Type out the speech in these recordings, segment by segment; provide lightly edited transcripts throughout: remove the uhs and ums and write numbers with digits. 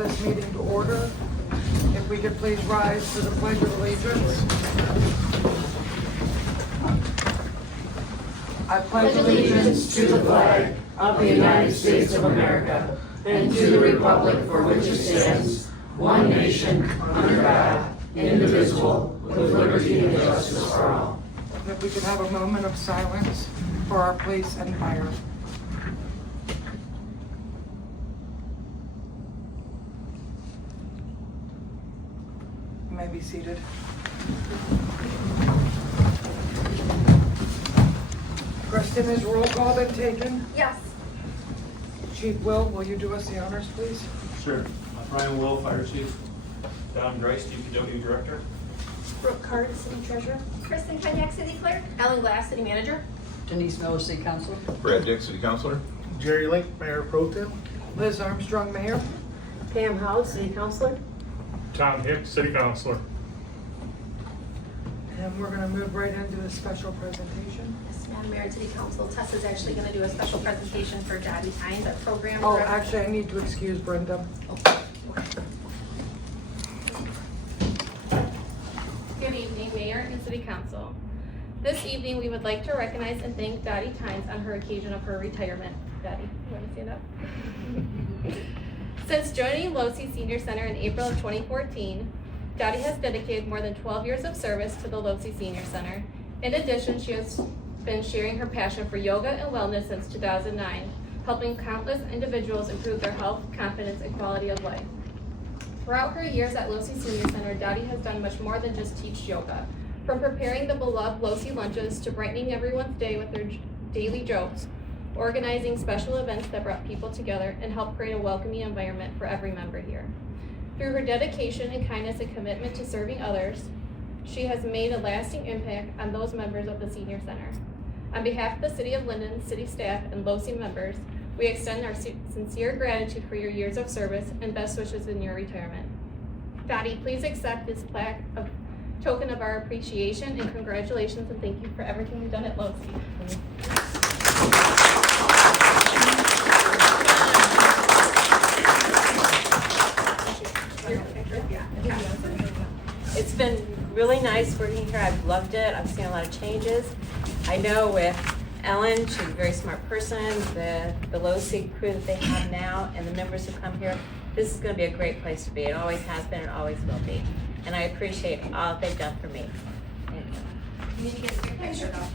this meeting to order. If we could please rise to the Pledge of Allegiance. I pledge allegiance to the flag of the United States of America and to the republic for which it stands, one nation, under God, indivisible, with liberty and justice for all. If we could have a moment of silence for our police and fire. You may be seated. Kristen, has roll call been taken? Yes. Chief will you do us the honors, please? Sure. Brian Will, Fire Chief. Don Grice, DPW Director. Brooke Card, City Treasurer. Kristen Kenyak, City Clerk. Ellen Glass, City Manager. Denise Miller, City Councilor. Brad Dick, City Councilor. Jerry Link, Mayor Pro Tem. Liz Armstrong, Mayor. Pam Howell, City Councilor. Tom Hicks, City Councilor. And we're going to move right into the special presentation. Yes, Madam Mayor and City Council. Tessa's actually going to do a special presentation for Dottie Tynes, our program. Oh, director. actually, I need to excuse Brenda. Good evening, Mayor and City Council. This evening, we would like to recognize and thank Dottie Tynes on her occasion of her retirement. Dottie, you want to stand up? Since joining Losee Senior Center in April of 2014, Dottie has dedicated more than 12 years of service to the Losee Senior Center. In addition, she has been sharing her passion for yoga and wellness since 2009, helping countless individuals improve their health, confidence, and quality of life. Throughout her years at Losee Senior Center, Dottie has done much more than just teach yoga. From preparing the beloved Losee lunches to brightening everyone's day with their daily jokes, organizing special events that brought people together and helped create a welcoming environment for every member here. Through her dedication and kindness and commitment to serving others, she has made a lasting impact on those members of the Senior Center. On behalf of the City of Linden, city staff, and Losee members, we extend our sincere gratitude for your years of service and best wishes in your retirement. Dottie, please accept this plaque of token of our appreciation and congratulations and thank you for everything you've done at Losee. It's been really nice working here. I've loved it. I've seen a lot of changes. I know with Ellen, she's a very smart person. The Losee crew that they have now and the members who come here, this is going to be a great place to be. It always has been and always will be. And I appreciate all they've done for me. Thank you. You need to get your picture off.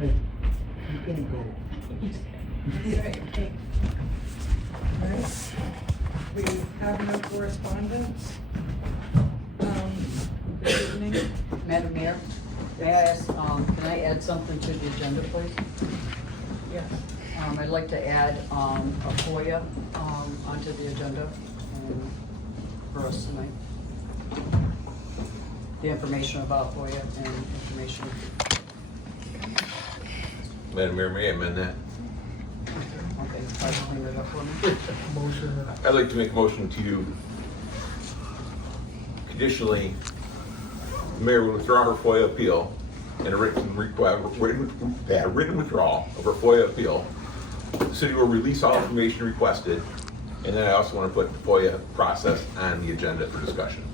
Hey, you can go. Right. We have no correspondence. This evening. Madam Mayor, may I ask, can I add something to the agenda, please? Yes. I'd like to add a FOIA onto the agenda for us tonight. The information about FOIA and information. Madam Mayor, may I amend that? Okay, try to clean it up for me. Motion. I'd like to make a motion to conditionally, the mayor will withdraw her FOIA appeal and a written withdrawal of her FOIA appeal. The city will release all information requested, and then I also want to put the FOIA process on the agenda for discussion.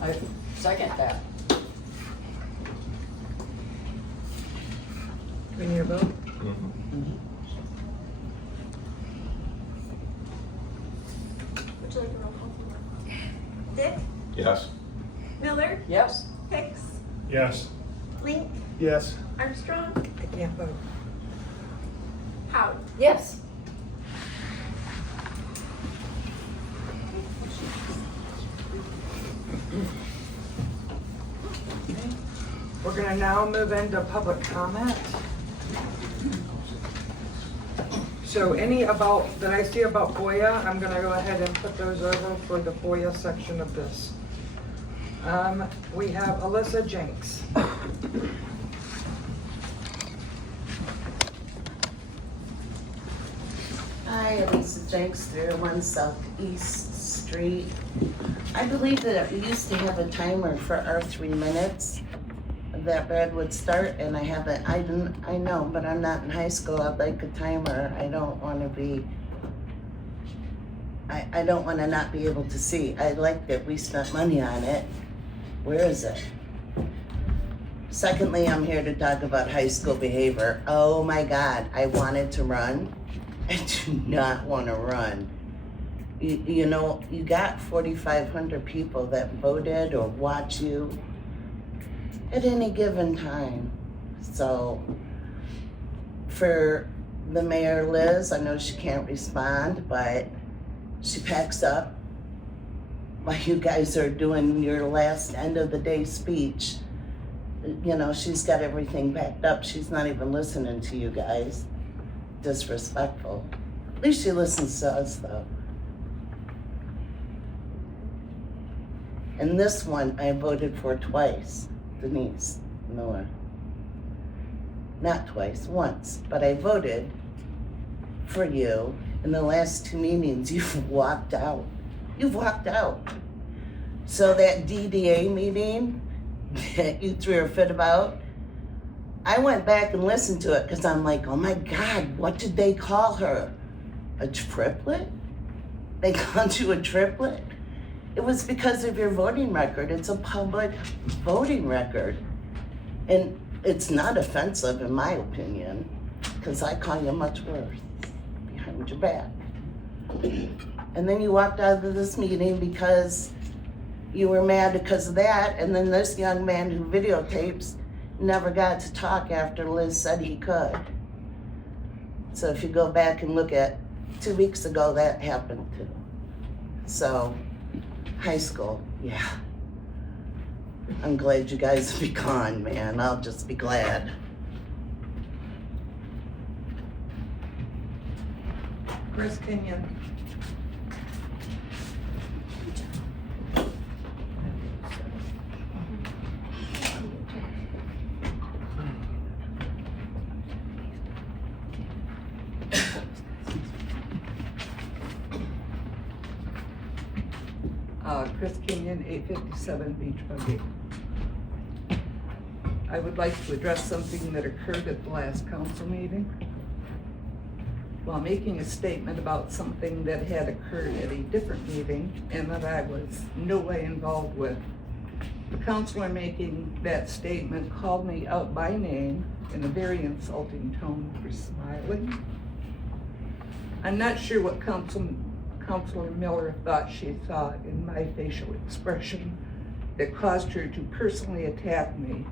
I second that. We need a vote. Would you like a roll call? Dick, Yes? Miller, Yes? Hicks, Yes. Link, Yes. Armstrong, I can't vote. Howard. Yes. We're going to now move into public comment. So any about, that I see about FOIA, I'm going to go ahead and put those over for the FOIA section of this. We have Alyssa Jenks. Hi, Elisa Jenks, 301 Southeast street. I believe that we used to have a timer for our 3 minutes that Brad would start, and I know, but I'm not in high school. I'd like a timer. I don't wanna be, I don't wanna not be able to see. I like that we spent money on it. Where is it? Secondly, I'm here to talk about high school behavior. Oh my God, I wanted to run. I do not wanna run. You know, you got 4,500 people that voted or watch you at any given time. So for the mayor, Liz, I know she can't respond, but she packs up while you guys are doing your last end of the day speech. You know, she's got everything packed up. She's not even listening to you guys. Disrespectful. At least she listens to us though. And this one I voted for twice, Denise Miller. Not twice, once, but I voted for you. In the last 2 meetings, you've walked out. You've walked out. So that DDA meeting that you threw a fit about, I went back and listened to it because I'm like, oh my God, what did they call her? A triplet? They called you a triplet? It was because of your voting record. It's a public voting record. And it's not offensive in my opinion, because I call you much worse behind your back. And then you walked out of this meeting because you were mad because of that, and then this young man who videotapes never got to talk after Liz said he could. So if you go back and look at 2 weeks ago, that happened too. So, high school, yeah. I'm glad you guys will be gone, man. I'll just be glad. Chris Kenyon. Chris Kenyon, 857 Beach Buggy. I would like to address something that occurred at the last council meeting. While making a statement about something that had occurred at a different meeting and that I was no way involved with, the councilor making that statement called me out by name in a very insulting tone for smiling. I'm not sure what Councilor Miller thought she saw in my facial expression that caused her to personally attack me,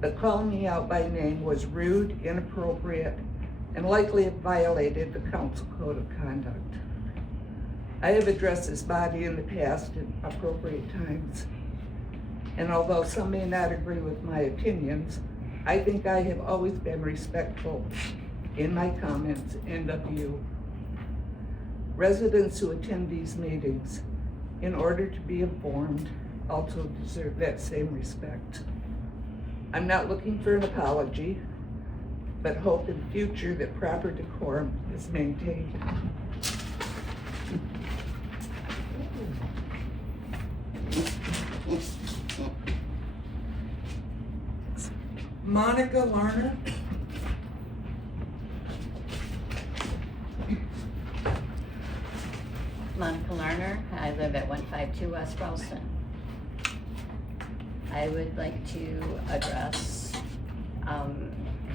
but calling me out by name was rude, inappropriate, and likely violated the council code of conduct. I have addressed this body in the past at appropriate times, and although some may not agree with my opinions, I think I have always been respectful in my comments and of you. Residents who attend these meetings, in order to be informed, also deserve that same respect. I'm not looking for an apology, but hope in future that proper decorum is maintained. Monica Larner. Monica Larner, I live at 152 West Ralston. I would like to address,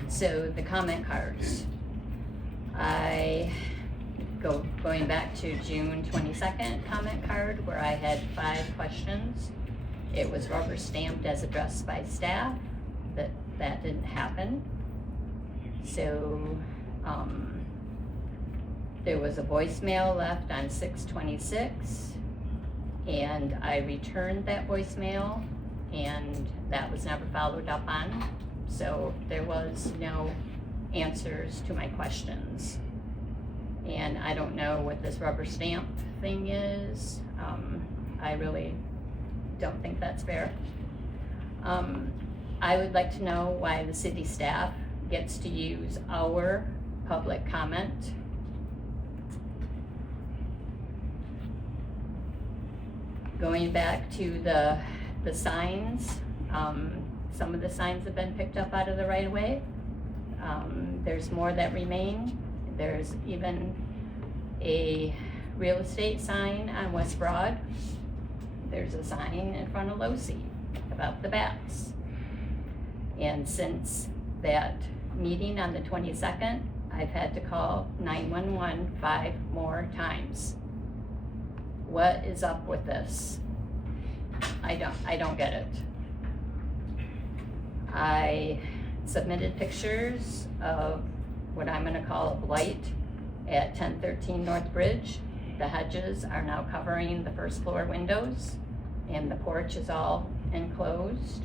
so the comment cards. Going back to June 22nd comment card where I had 5 questions. It was rubber stamped as addressed by staff, that didn't happen. So, there was a voicemail left on 6/26, and I returned that voicemail, and that was never followed up on. So there was no answers to my questions. And I don't know what this rubber stamp thing is. I really don't think that's fair. I would like to know why the city staff gets to use our public comment. Going back to the signs, some of the signs have been picked up out of the right of way. There's more that remain. There's even a real estate sign on West Broad. There's a sign in front of Losi about the bats. And since that meeting on the 22nd, I've had to call 911 5 more times. What is up with this? I don't get it. I submitted pictures of what I'm gonna call a blight at 1013 North Bridge. The hedges are now covering the first floor windows and the porch is all enclosed.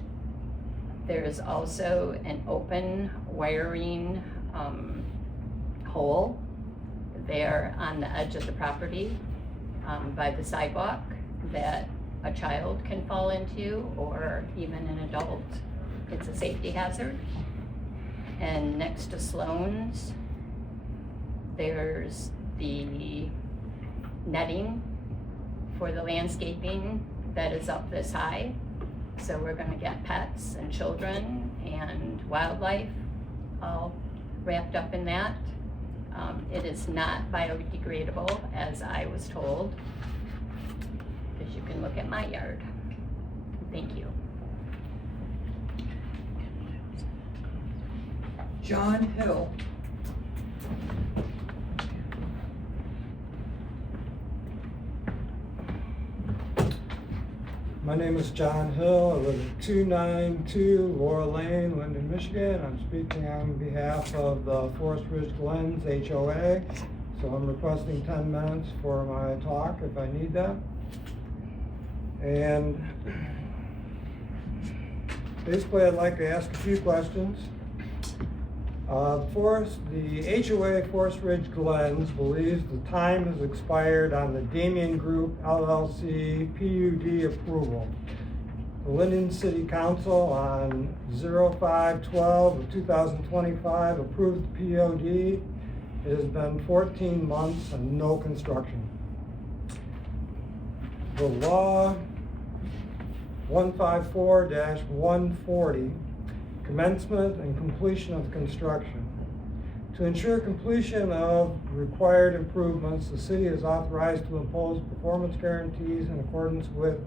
There is also an open wiring hole there on the edge of the property by the sidewalk that a child can fall into or even an adult. It's a safety hazard. And next to Sloan's, there's the netting for the landscaping that is up this high. So we're gonna get pets and children and wildlife all wrapped up in that. It is not biodegradable, as I was told, because you can look at my yard. Thank you. John Hill. My name is John Hill. I live at 292 Laurel Lane, Linden, Michigan. I'm speaking on behalf of the Forest Ridge Glens HOA. So I'm requesting 10 minutes for my talk if I need that. And basically I'd like to ask a few questions. The HOA Forest Ridge Glens believes the time has expired on the Damien Group LLC PUD approval. The Linden City Council on 05/12 of 2025 approved the POD. It has been 14 months and no construction. The law 154-140, commencement and completion of construction. To ensure completion of required improvements, the city is authorized to impose performance guarantees in accordance with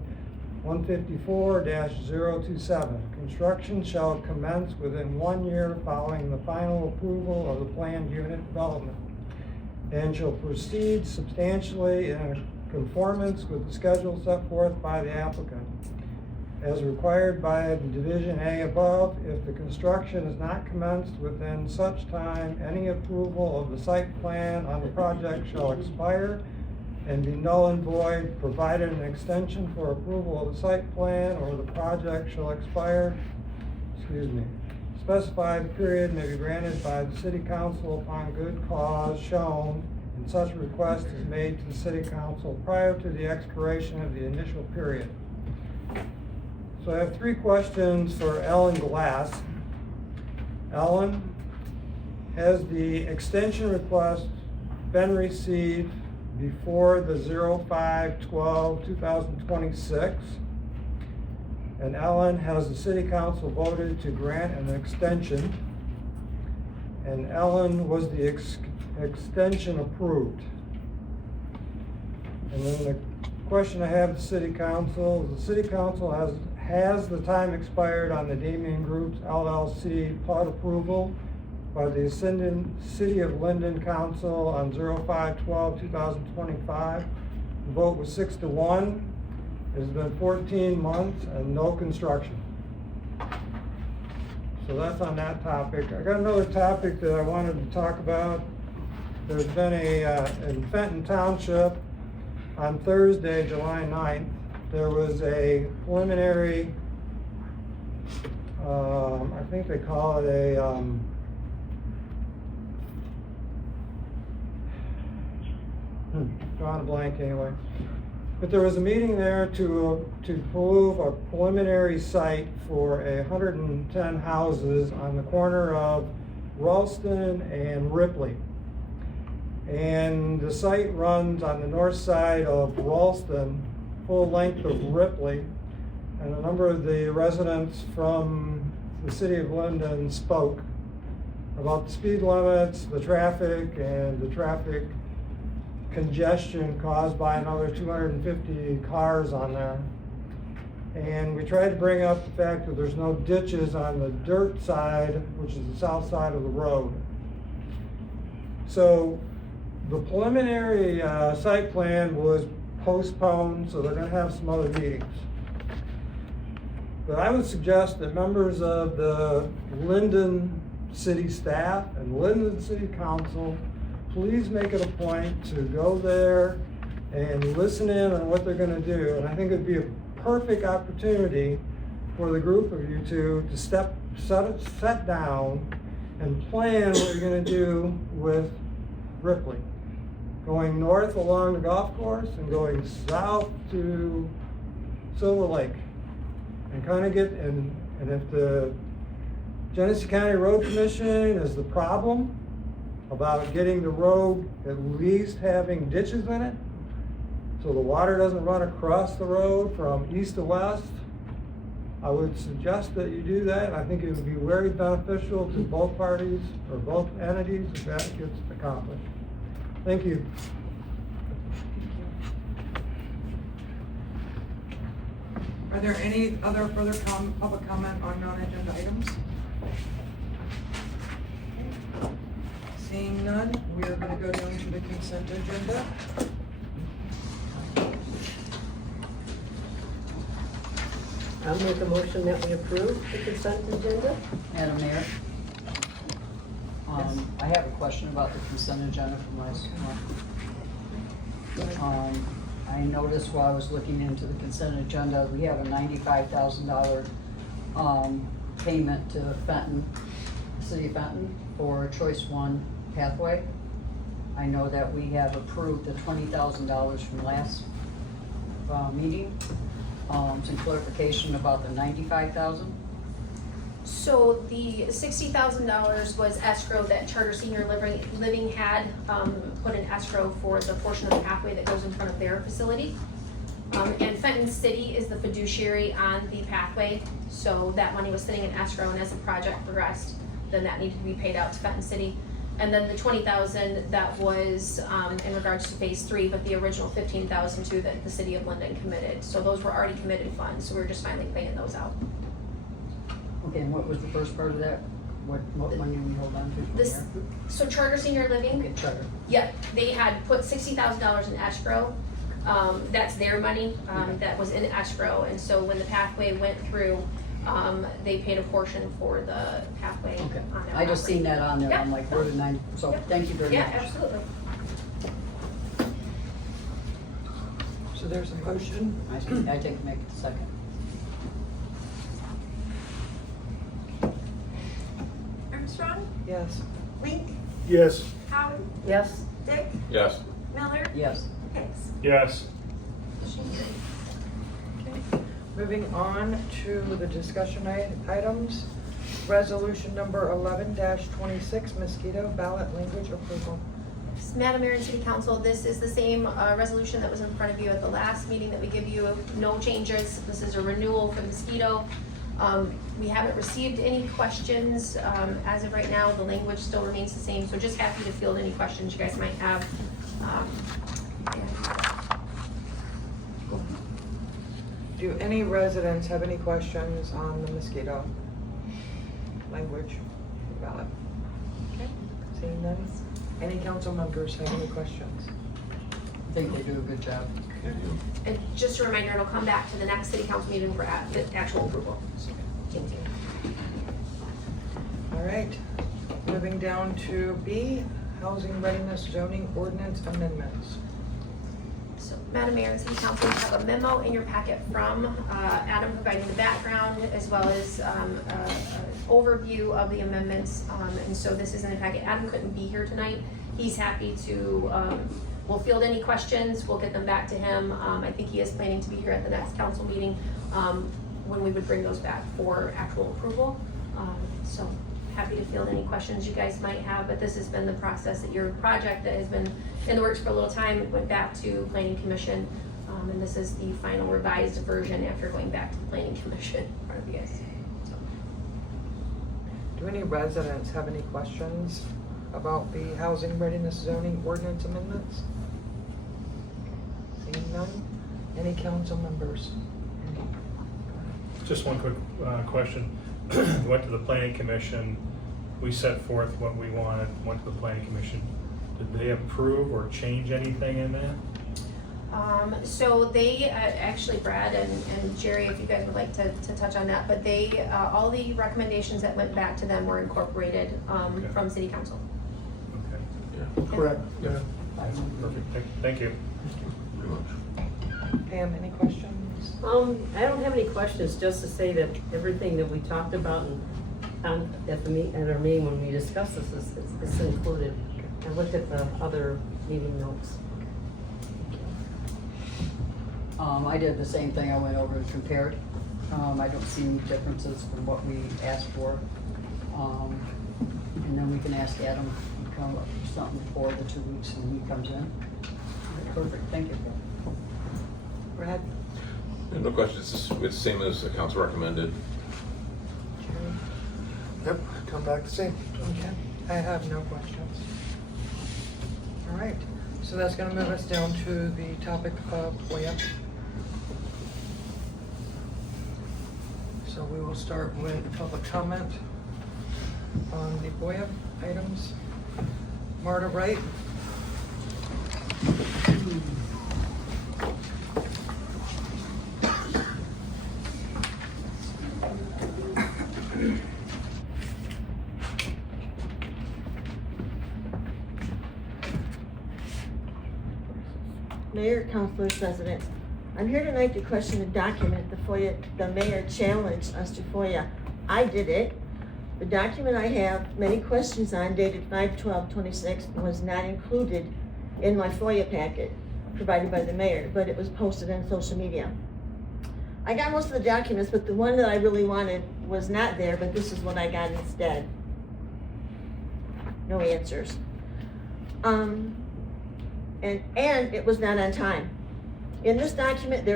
154-027. Construction shall commence within 1 year following the final approval of the planned unit development and shall proceed substantially in conformance with the schedule set forth by the applicant. As required by Division A above, if the construction is not commenced within such time, any approval of the site plan on the project shall expire and be null and void, provided an extension for approval of the site plan or the project shall expire, specified period may be granted by the city council upon good cause shown, and such request is made to the city council prior to the expiration of the initial period. So I have 3 questions for Ellen Glass. Ellen, has the extension request been received before the 05/12/2026? And Ellen, has the city council voted to grant an extension? And Ellen, was the extension approved? And then the question I have the city council, the city council has the time expired on the Damien Group's LLC PUD approval by the City of Linden Council on 05/12/2025. The vote was 6-1. It has been 14 months and no construction. So that's on that topic. I got another topic that I wanted to talk about. There's been in Fenton Township on Thursday, July 9th, there was a preliminary, I think they call it drawing a blank anyway. But there was a meeting there to approve a preliminary site for 110 houses on the corner of Ralston and Ripley. And the site runs on the north side of Ralston full length of Ripley. And a number of the residents from the city of Linden spoke about the speed limits, the traffic, and the traffic congestion caused by another 250 cars on there. And we tried to bring up the fact that there's no ditches on the dirt side, which is the south side of the road. So the preliminary site plan was postponed, so they're gonna have some other meetings. But I would suggest that members of the Linden city staff and Linden city council, please make it a point to go there and listen in on what they're gonna do. And I think it'd be a perfect opportunity for the group of you two to set down and plan what you're gonna do with Ripley. Going north along the golf course and going south to Silver Lake. And kind of get, and if the Genesee County Road Commission is the problem about getting the road at least having ditches in it, so the water doesn't run across the road from east to west, I would suggest that you do that. I think it would be very beneficial to both parties or both entities if that gets accomplished. Thank you. Are there any other further public comment on non-agenda items? Seeing none, we are going to go down to the consent agenda. I'll make a motion that we approve the consent agenda. Madam Mayor? I have a question about the consent agenda from last month. I noticed while I was looking into the consent agenda, we have a $95,000 payment to Fenton, City of Fenton, for Choice 1 pathway. I know that we have approved the $20,000 from last meeting. Some clarification about the $95,000. So the $60,000 was escrow that Charter Senior Living had put in escrow for the portion of the pathway that goes in front of their facility. And Fenton City is the fiduciary on the pathway, so that money was sitting in escrow, and as the project progressed, then that needed to be paid out to Fenton City. And then the $20,000 that was in regards to phase 3, but the original $15,000 too that the city of Linden committed. So those were already committed funds, so we're just finally paying those out. Okay, and what was the first part of that? What money we hold on to from This, there? so Charter Senior Living, Okay, Charter. yeah, they had put $60,000 in escrow. That's their money, that was in escrow, and so when the pathway went through, they paid a portion for the pathway Okay, on their I just property. seen that on there, Yep. I'm like, where did 90, so Yep. thank you very much. Yeah, absolutely. So there's a motion. I take make it second. Armstrong, Yes. Link, Yes. Howard, Yes. Dick, Yes. Miller, Yes. Hicks. Yes. Moving on to the discussion items. Resolution number 11-26, mosquito ballot language approval. Madam Mayor and City Council, this is the same resolution that was in front of you at the last meeting that we give you, no changes. This is a renewal for the mosquito. We haven't received any questions as of right now. The language still remains the same, so just happy to field any questions you guys might have. Do any residents have any questions on the mosquito language ballot? Okay, seeing none. Any council members have any questions? I think they do a good job. And just a reminder, it'll come back to the next City Council meeting for the actual approval. Thank you. All right, moving down to B, housing readiness zoning ordinance amendments. So, Madam Mayor and City Council, you have a memo in your packet from Adam providing the background as well as an overview of the amendments. And so this is in the packet. Adam couldn't be here tonight. He's happy to, we'll field any questions. We'll get them back to him. I think he is planning to be here at the next council meeting when we would bring those back for actual approval. So happy to field any questions you guys might have, but this has been the process that your project that has been in the works for a little time. It went back to Planning Commission And this is the final revised version after going back to the planning commission in front of you guys. So, Do any residents have any questions about the housing readiness zoning ordinance amendments? Seeing none? Any council members? Just one quick question. We went to the planning commission, we set forth what we wanted, went to the planning commission. Did they approve or change anything in that? So they, actually Brad and Jerry, if you guys would like to touch on that, but they, all the recommendations that went back to them were incorporated, Okay. from city council. Okay, Yeah, Correct. Yeah. that's perfect. Thank you. pretty much. Pam, any questions? I don't have any questions, just to say that everything that we talked about and at our meeting when we discussed this is included. I looked at the other meeting notes. I did the same thing, I went over and compared. I don't see any differences from what we asked for. And then we can ask Adam to come up with something for the 2 weeks when he comes in. Perfect, thank you. Brad? Yeah, no questions, it's the same as the council recommended. Yep, come back to see. Okay, I have no questions. All right, so that's gonna move us down to the topic of FOIA. So we will start with public comment on the FOIA items. Marta Wright? Mayor, councilors, residents. I'm here tonight to question the document the mayor challenged us to FOIA. I did it. The document I have many questions on dated 5/12/26 was not included in my FOIA packet provided by the mayor, but it was posted on social media. I got most of the documents, but the one that I really wanted was not there, but this is what I got instead. No answers. And it was not on time. In this document,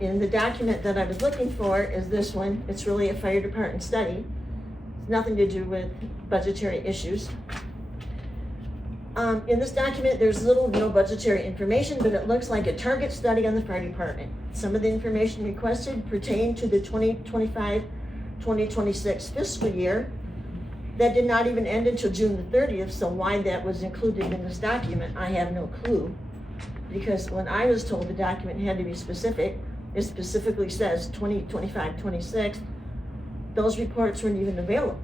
in the document that I was looking for is this one. It's really a fire department study. It's nothing to do with budgetary issues. In this document, there's little to no budgetary information, but it looks like a target study on the fire department. Some of the information requested pertain to the 2025-2026 fiscal year. That did not even end until June the 30th, so why that was included in this document, I have no clue. Because when I was told the document had to be specific, it specifically says 2025-26, those reports weren't even available.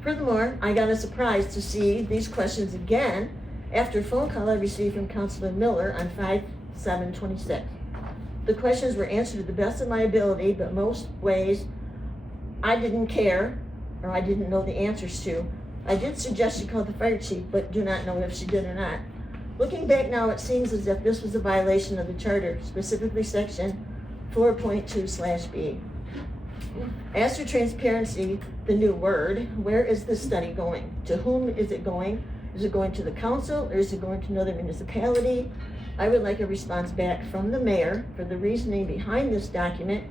Furthermore, I got a surprise to see these questions again after a phone call I received from Councilman Miller on 5/7/26. The questions were answered to the best of my ability, but most ways I didn't care, or I didn't know the answers to. I did suggest she call the fire chief, but do not know if she did or not. Looking back now, it seems as if this was a violation of the charter, specifically section 4.2/B. As for transparency, the new word, where is this study going? To whom is it going? Is it going to the council, or is it going to another municipality? I would like a response back from the mayor for the reasoning behind this document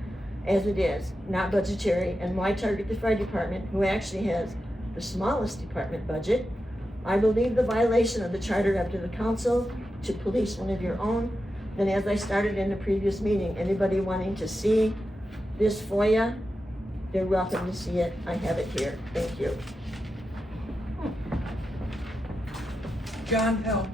as it is, not budgetary, and why target the fire department, who actually has the smallest department budget. I believe the violation of the charter up to the council to police one of your own. Then, as I started in the previous meeting, anybody wanting to see this FOIA, they're welcome to see it. I have it here. Thank you. John Hill?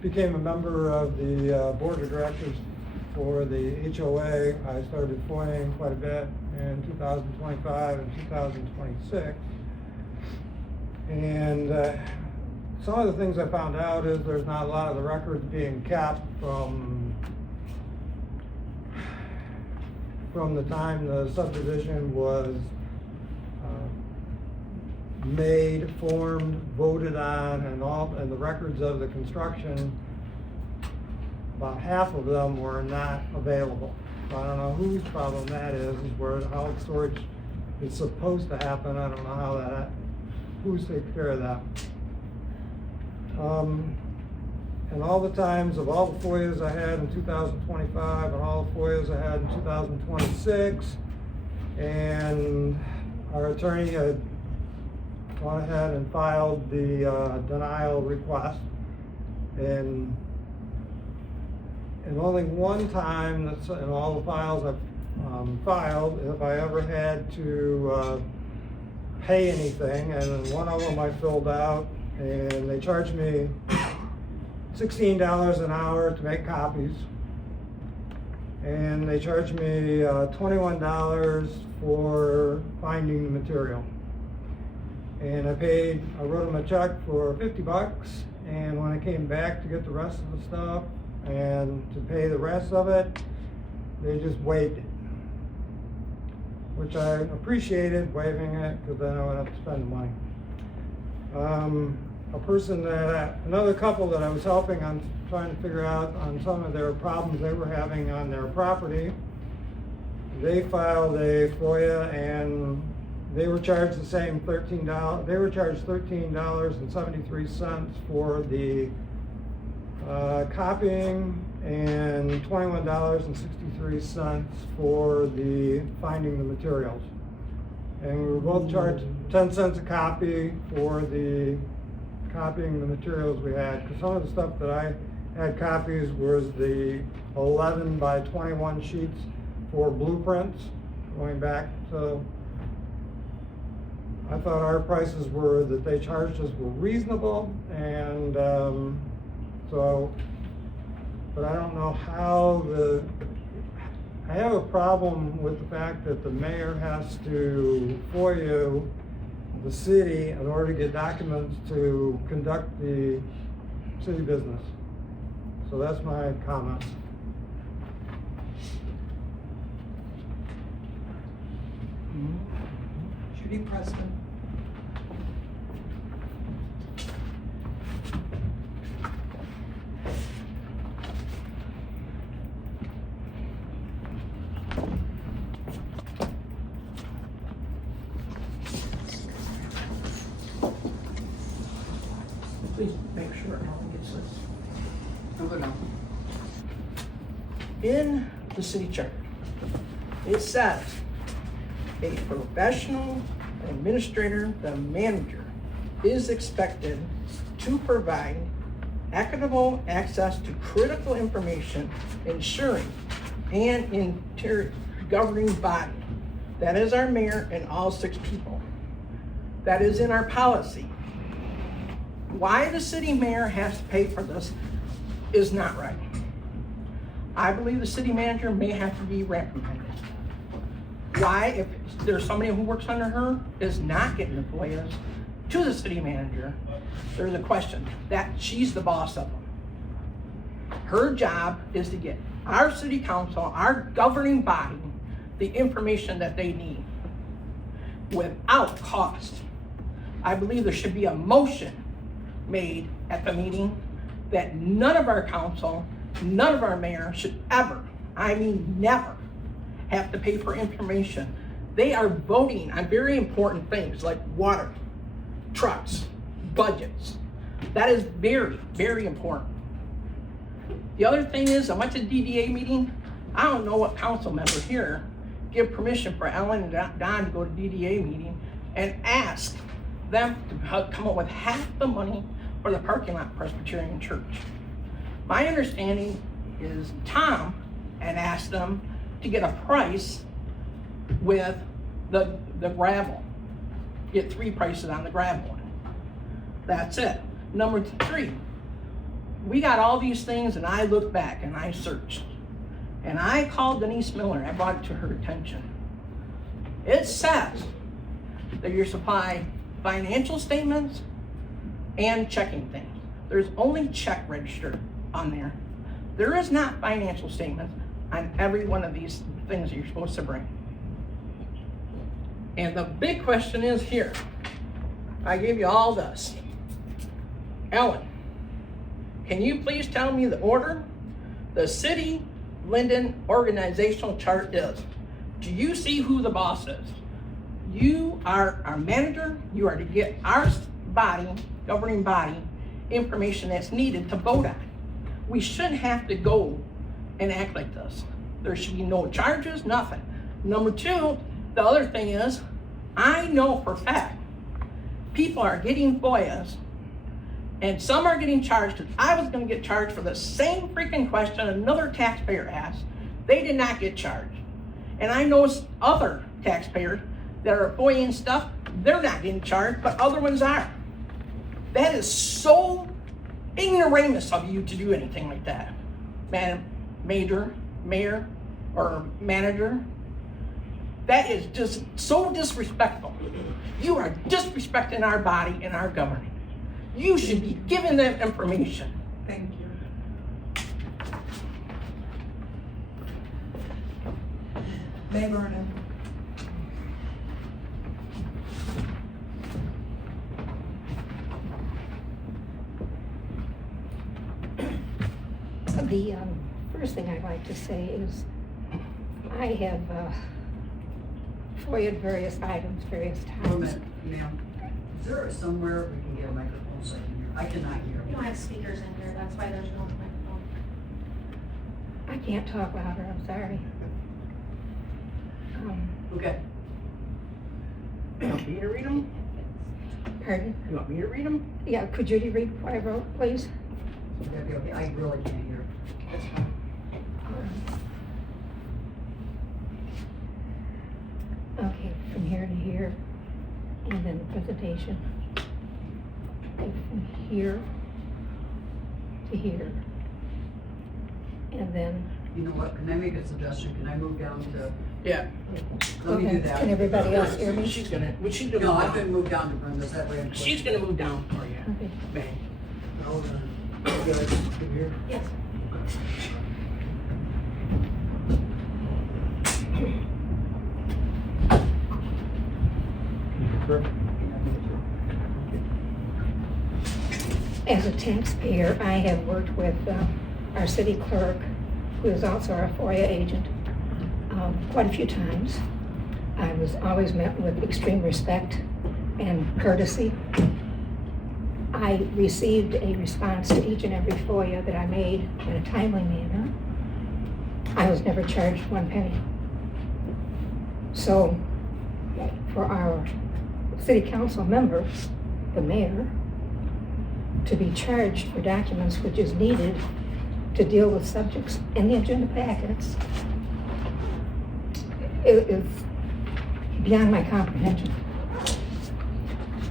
Became a member of the board of directors for the HOA. I started FOIAing quite a bit in 2025 and 2026. And some of the things I found out is there's not a lot of the records being kept from the time the subdivision was made, formed, voted on, and the records of the construction, about half of them were not available. I don't know whose problem that is where how storage is supposed to happen. I don't know how that, who's taking care of that. And all the times of all the FOIAs I had in 2025 and all the FOIAs I had in 2026, and our attorney had gone ahead and filed the denial request, and only one time that's in all the files I've filed have I ever had to pay anything, and one of them I filled out and they charged me $16 an hour to make copies, and they charged me $21 for finding the material. And I wrote them a check for $50, and when I came back to get the rest of the stuff and to pay the rest of it, they just waived it, which I appreciated, waiving it, because then I would have to spend the money. Another couple that I was helping on trying to figure out on some of their problems they were having on their property, they filed a FOIA and they were charged the same $13. They were charged $13.73 for the copying and $21.63 for the finding the materials. And we were both charged 10 cents a copy for the copying the materials we had, because some of the stuff that I had copies was the 11 by 21 sheets for blueprints going back to, I thought our prices were that they charged us were reasonable, and but I don't know how I have a problem with the fact that the mayor has to FOIA the city in order to get documents to conduct the city business. So that's my comment. Judy Preston. Please make sure Alan gets this. Move it on. In the city charter, it says, a professional administrator, the manager, is expected to provide equitable access to critical information, ensuring an interior governing body. That is our mayor and all 6 people. That is in our policy. Why the city mayor has to pay for this is not right. I believe the city manager may have to be reprimanded. Why, if there's somebody who works under her, is not getting the FOIAs to the city manager, there's a question that she's the boss of them. Her job is to get our city council, our governing body, the information that they need without cost. I believe there should be a motion made at the meeting that none of our council, none of our mayor should ever, I mean never, have to pay for information. They are voting on very important things like water, trucks, budgets. That is very, very important. The other thing is, I went to the DDA meeting. I don't know what council member here give permission for Ellen and Don to go to DDA meeting and ask them to come up with half the money for the parking lot Presbyterian Church. My understanding is Tom had asked them to get a price with the gravel. Get 3 prices on the gravel. That's it. Number 3, we got all these things, and I looked back and I searched. And I called Denise Miller, I brought it to her attention. It says that you supply financial statements and checking things. There's only check register on there. There is not financial statements on every one of these things that you're supposed to bring. And the big question is here. I gave you all this. Ellen, can you please tell me the order the city Linden organizational chart is. Do you see who the boss is? You are our manager. You are to get our body, governing body, information that's needed to vote on. We shouldn't have to go and act like this. There should be no charges, nothing. Number two, the other thing is, I know for a fact, people are getting FOIAs, and some are getting charged, because I was gonna get charged for the same freaking question another taxpayer asked. They did not get charged. And I know other taxpayers that are FOIAing stuff, they're not getting charged, but other ones are. That is so ignoramus of you to do anything like that. Madam Major, Mayor, or Manager. That is just so disrespectful. You are disrespecting our body and our government. You should be giving them information. Thank you. May Vernon. The first thing I'd like to say is I have FOIA'd various items various times. Wait a minute, ma'am. Is there somewhere we can get a microphone so I can hear? I cannot hear. We don't have speakers in here, that's why there's no microphone. I can't talk louder, I'm sorry. Okay. You want me to read them? Pardon? You want me to read them? Yeah, could Judy read what I wrote, please? That'd be okay. I really can't hear. That's fine. Okay, from here to here, and then the presentation. Okay, from here to here. And then. You know what, can I make a suggestion? Can I move down to? Yeah. Let me do Okay, that. can everybody else hear me? She's gonna No, I'm gonna move down to Brenda's, that way I'm. She's gonna move down for you. Okay. Bang. Now we're gonna, you guys can hear? Yes. As a taxpayer, I have worked with our city clerk, who is also our FOIA agent, quite a few times. I was always met with extreme respect and courtesy. I received a response to each and every FOIA that I made in a timely manner. I was never charged one penny. So, for our city council member, the mayor, to be charged for documents which is needed to deal with subjects in the agenda packets, it is beyond my comprehension.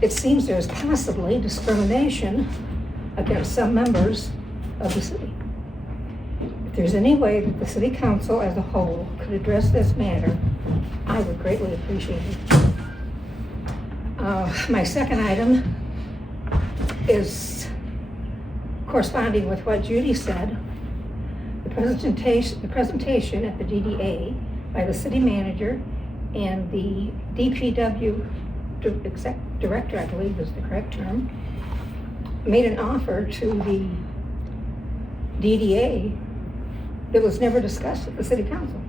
It seems there's possibly discrimination against some members of the city. If there's any way that the city council as a whole could address this matter, I would greatly appreciate it. My second item is corresponding with what Judy said. The presentation at the DDA by the city manager and the DPW director, I believe is the correct term, made an offer to the DDA that was never discussed at the city council.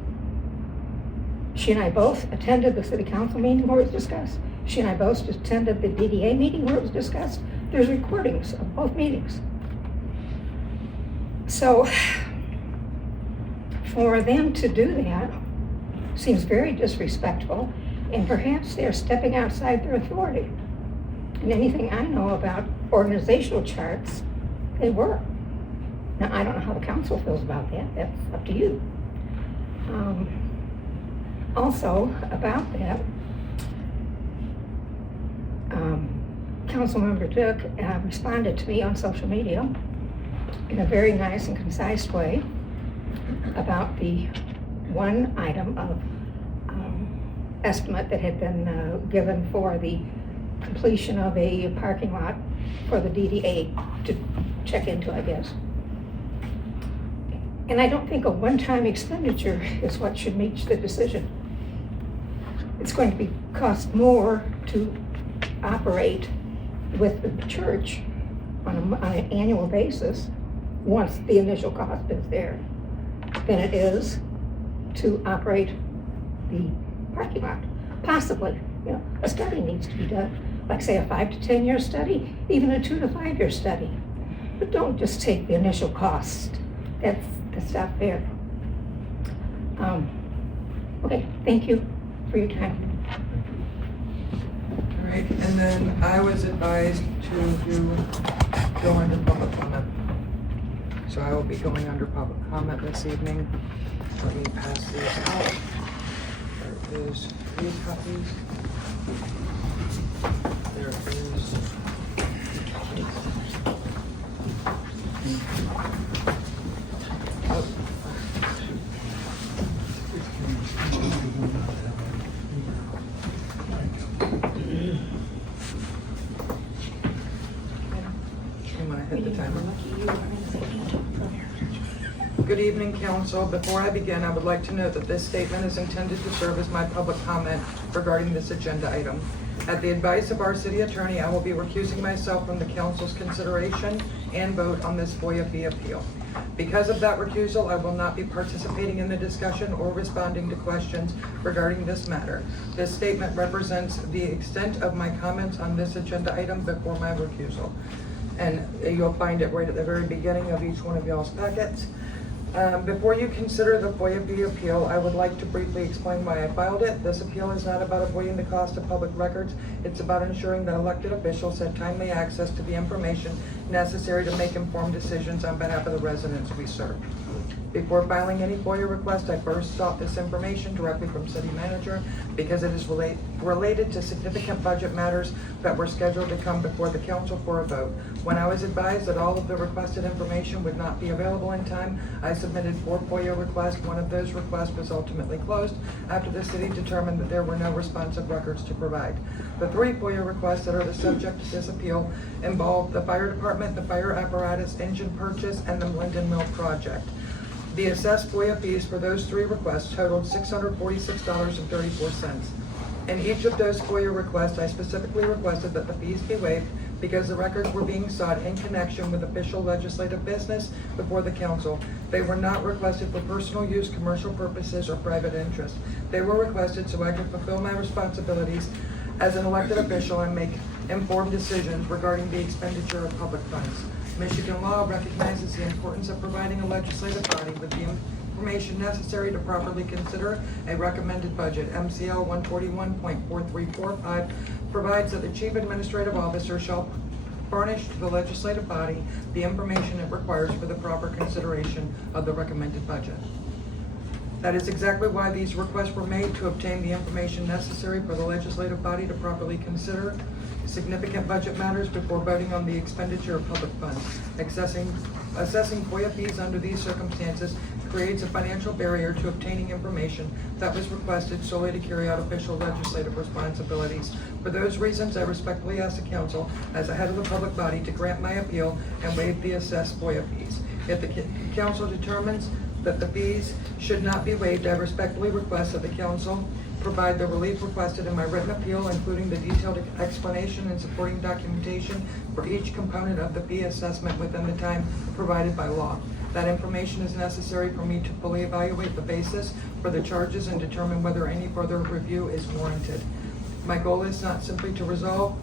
She and I both attended the city council meeting where it was discussed. She and I both attended the DDA meeting where it was discussed. There's recordings of both meetings. So, for them to do that seems very disrespectful, and perhaps they're stepping outside their authority. And anything I know about organizational charts, they were. Now, I don't know how the council feels about that. That's up to you. Also, about that, Councilmember Duke responded to me on social media in a very nice and concise way about the one item of estimate that had been given for the completion of a parking lot for the DDA to check into, I guess. And I don't think a one-time expenditure is what should make the decision. It's going to cost more to operate with the church on an annual basis once the initial cost is there. than it is to operate the parking lot. Possibly, a study needs to be done, like say a 5 to 10 year study, even a 2 to 5 year study. But don't just take the initial cost. That's not fair. Okay, thank you for your time. All right, and then I was advised to go under public comment. So I will be going under public comment this evening. Let me pass these out. There is 3 copies. There is. Oh. I'm gonna hit the timer. Good evening, council. Before I begin, I would like to note that this statement is intended to serve as my public comment regarding this agenda item. At the advice of our city attorney, I will be recusing myself from the council's consideration and vote on this FOIA fee appeal. Because of that recusal, I will not be participating in the discussion or responding to questions regarding this matter. This statement represents the extent of my comments on this agenda item before my recusal. And you'll find it right at the very beginning of each one of y'all's packets. Before you consider the FOIA fee appeal, I would like to briefly explain why I filed it. This appeal is not about avoiding the cost of public records. It's about ensuring that elected officials have timely access to the information necessary to make informed decisions on behalf of the residents we serve. Before filing any FOIA request, I first sought this information directly from city manager because it is related to significant budget matters that were scheduled to come before the council for a vote. When I was advised that all of the requested information would not be available in time, I submitted 4 FOIA requests. One of those requests was ultimately closed after the city determined that there were no responsive records to provide. The 3 FOIA requests that are the subject of this appeal involve the fire department, the fire apparatus engine purchase, and the Linden Mill project. The assessed FOIA fees for those 3 requests totaled $646.34. In each of those FOIA requests, I specifically requested that the fees be waived because the records were being sought in connection with official legislative business before the council. They were not requested for personal use, commercial purposes, or private interest. They were requested so I could fulfill my responsibilities as an elected official and make informed decisions regarding the expenditure of public funds. Michigan law recognizes the importance of providing a legislative body with the information necessary to properly consider a recommended budget. MCL 141.4345 provides that the chief administrative officer shall furnish to the legislative body the information it requires for the proper consideration of the recommended budget. That is exactly why these requests were made, to obtain the information necessary for the legislative body to properly consider significant budget matters before voting on the expenditure of public funds. Assessing FOIA fees under these circumstances creates a financial barrier to obtaining information that was requested solely to carry out official legislative responsibilities. For those reasons, I respectfully ask the council, as a head of the public body, to grant my appeal and waive the assessed FOIA fees. If the council determines that the fees should not be waived, I respectfully request that the council provide the relief requested in my written appeal, including the detailed explanation and supporting documentation for each component of the fee assessment within the time provided by law. That information is necessary for me to fully evaluate the basis for the charges and determine whether any further review is warranted. My goal is not simply to resolve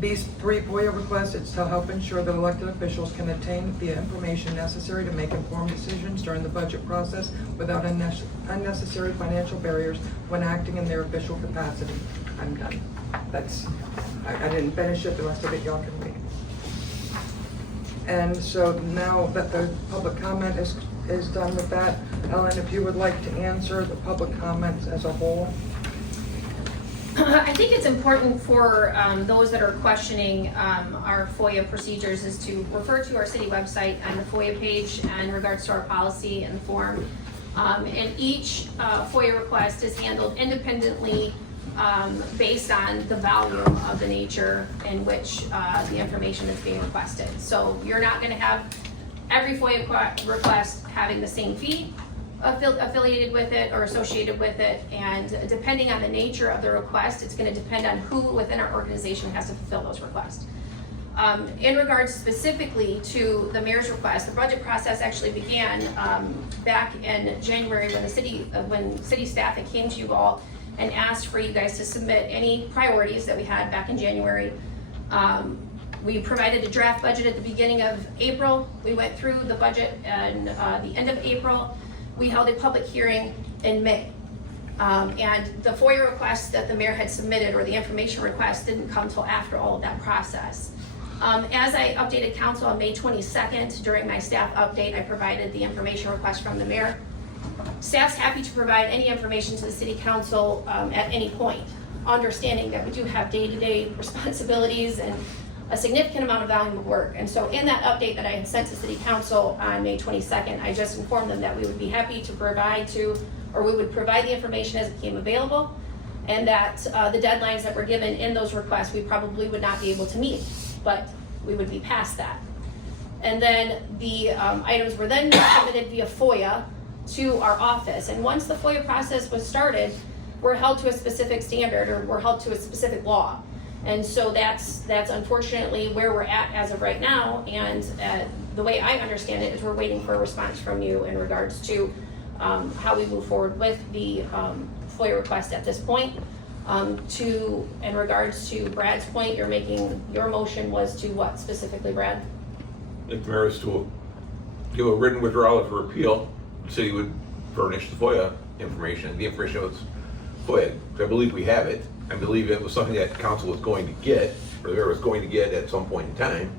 these 3 FOIA requests, it's to help ensure that elected officials can obtain the information necessary to make informed decisions during the budget process without unnecessary financial barriers when acting in their official capacity. I'm done. I didn't finish it, the rest of it y'all can read. And so now that the public comment is done with that, Ellen, if you would like to answer the public comments as a whole. I think it's important for those that are questioning our FOIA procedures is to refer to our city website and the FOIA page in regards to our policy and form. And each FOIA request is handled independently based on the volume of the nature in which the information is being requested. So you're not going to have every FOIA request having the same fee affiliated with it or associated with it, and depending on the nature of the request, it's going to depend on who within our organization has to fulfill those requests. In regards specifically to the mayor's request, the budget process actually began back in January when city staff had came to you all and asked for you guys to submit any priorities that we had back in January. We provided a draft budget at the beginning of April. We went through the budget and the end of April. We held a public hearing in May. And the FOIA request that the mayor had submitted, or the information request, didn't come till after all of that process. As I updated council on May 22nd, during my staff update, I provided the information request from the mayor. Staff's happy to provide any information to the city council at any point, understanding that we do have day-to-day responsibilities and a significant amount of volume of work. And so in that update that I had sent to city council on May 22nd, I just informed them that we would be happy to provide we would provide the information as it became available, and that the deadlines that were given in those requests we probably would not be able to meet, but we would be past that. And then the items were then submitted via FOIA to our office. And once the FOIA process was started, we're held to a specific standard, or we're held to a specific law. And so that's unfortunately where we're at as of right now. And the way I understand it is we're waiting for a response from you in regards to how we move forward with the FOIA request at this point. In regards to Brad's point, your motion was to what specifically, Brad? If the mayor was to give a written withdrawal of her appeal, the city would furnish the FOIA information. The information was FOIA. I believe we have it. I believe it was something that council was going to get, or the mayor was going to get at some point in time.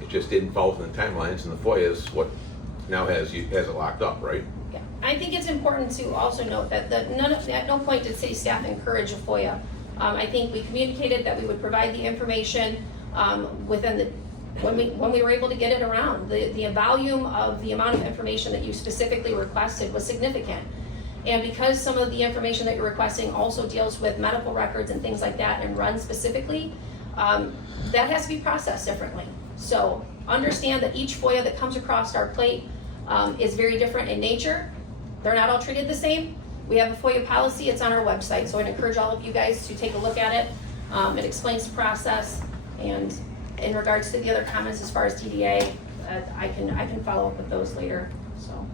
It just didn't fall within the timelines, and the FOIA is what now has it locked up, right? Yeah, I think it's important to also note that at no point did city staff encourage a FOIA. I think we communicated that we would provide the information within when we were able to get it around. The volume of the amount of information that you specifically requested was significant. And because some of the information that you're requesting also deals with medical records and things like that and runs specifically, that has to be processed differently. So understand that each FOIA that comes across our plate is very different in nature. They're not all treated the same. We have a FOIA policy, it's on our website, so I'd encourage all of you guys to take a look at it. It explains the process, and in regards to the other comments as far as TDA, I can follow up with those later, so.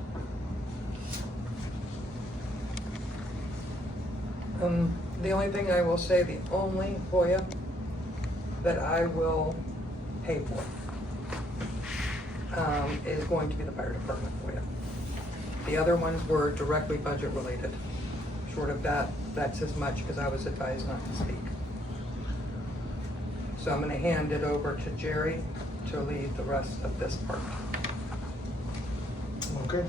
The only thing I will say, the only FOIA that I will pay for is going to be the fire department FOIA. The other ones were directly budget related. Short of that, that's as much because I was advised not to speak. So I'm going to hand it over to Jerry to lead the rest of this part. Okay.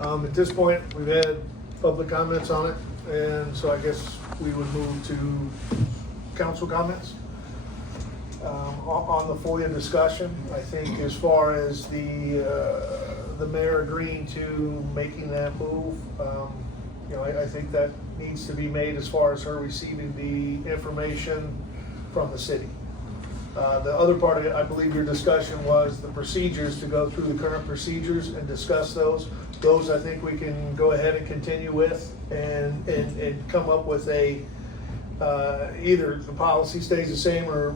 At this point, we've had public comments on it, and so I guess we would move to council comments. On the FOIA discussion, I think as far as the mayor agreeing to making that move, I think that needs to be made as far as her receiving the information from the city. The other part of it, I believe your discussion was the procedures, to go through the current procedures and discuss those. Those I think we can go ahead and continue with and come up with either the policy stays the same, or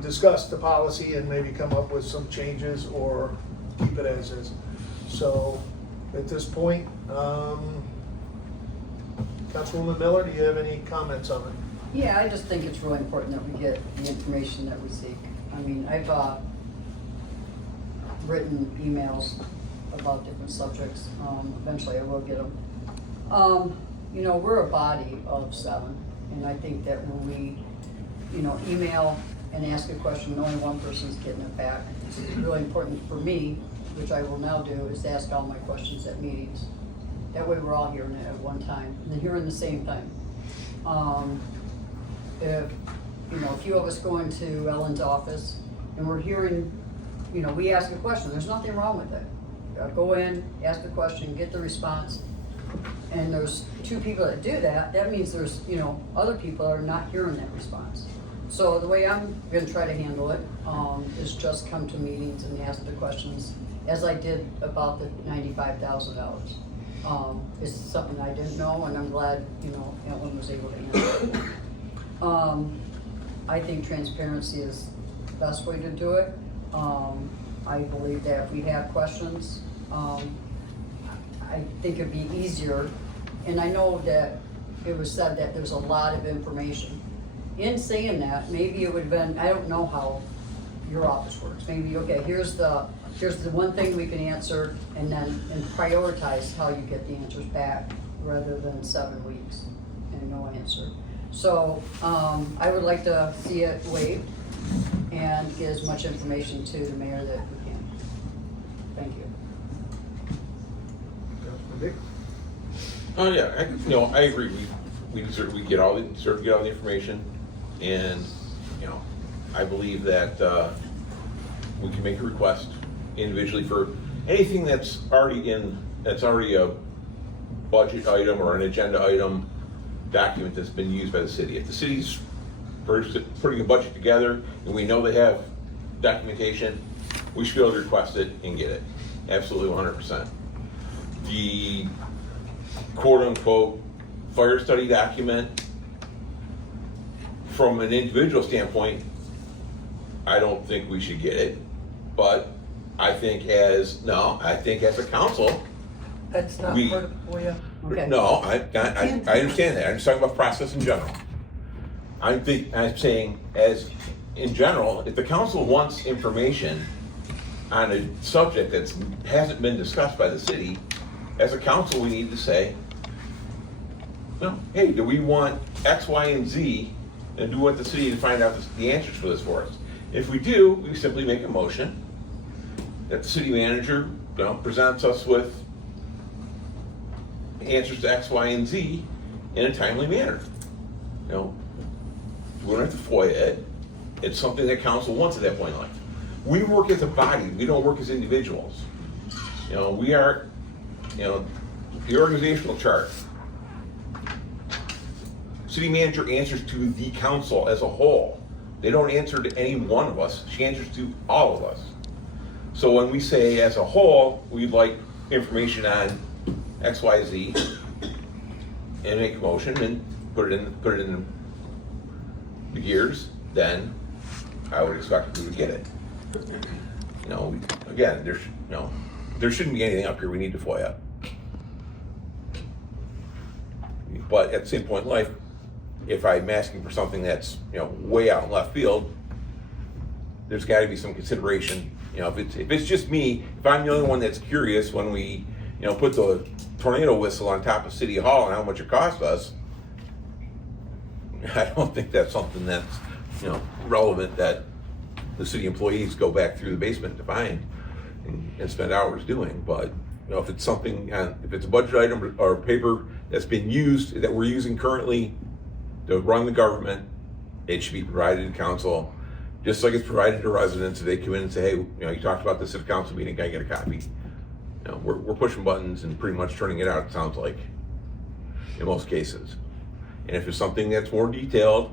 discuss the policy and maybe come up with some changes, or keep it as is. So at this point, Councilwoman Miller, do you have any comments on it? Yeah, I just think it's really important that we get the information that we seek. I mean, I've written emails about different subjects. Eventually I will get them. We're a body of 7, and I think that when we, email and ask a question, and only one person's getting it back, it's really important for me, which I will now do, is to ask all my questions at meetings. That way we're all hearing it at one time, and then hearing the same thing. If, a few of us go into Ellen's office and we're hearing, we ask a question, there's nothing wrong with it. Go in, ask a question, get the response, and there's 2 people that do that, that means there's, other people are not hearing that response. So the way I'm gonna try to handle it is just come to meetings and ask the questions, as I did about the $95,000. It's something I didn't know, and I'm glad, Ellen was able to answer it. I think transparency is the best way to do it. I believe that if we have questions, I think it'd be easier. And I know that it was said that there's a lot of information. In saying that, maybe it would have been, I don't know how your office works. Maybe, okay, here's the one thing we can answer, and prioritize how you get the answers back rather than 7 weeks and no answer. So I would like to see it waived and get as much information to the mayor that we can. Thank you. Oh, yeah, I agree. We deserve to get all the information, and, I believe that we can make a request individually for anything that's already a budget item or an agenda item document that's been used by the city. If the city's putting a budget together and we know they have documentation, we should be able to request it and get it. Absolutely 100%. The quote-unquote fire study document, from an individual standpoint, I don't think we should get it, but I think as a council, That's not part of the FOIA. Okay. no, I understand that. I'm just talking about process in general. I'm saying as in general, if the council wants information on a subject that hasn't been discussed by the city, as a council, we need to say, no, hey, do we want X, Y, and Z, and do want the city to find out the answers for this for us? If we do, we simply make a motion that the city manager presents us with answers to X, Y, and Z in a timely manner. We don't have to FOIA it. It's something that council wants at that point in life. We work as a body. We don't work as individuals. We are, the organizational chart. City manager answers to the council as a whole. They don't answer to any one of us. She answers to all of us. So when we say as a whole, we'd like information on X, Y, Z, and make a motion and put it in the gears, then I would expect we would get it. Again, there shouldn't be anything up here we need to FOIA. But at the same point in life, if I'm asking for something that's way out in left field, there's got to be some consideration. If it's just me, if I'm the only one that's curious when we put the tornado whistle on top of City Hall and how much it cost us, I don't think that's something that's relevant that the city employees go back through the basement to find and spend hours doing. But if it's something, if it's a budget item or paper that's been used, that we're using currently to run the government, it should be provided to council, just like it's provided to residents. If they come in and say, hey, you talked about this at a council meeting, can I get a copy? We're pushing buttons and pretty much turning it out, it sounds like, in most cases. And if there's something that's more detailed,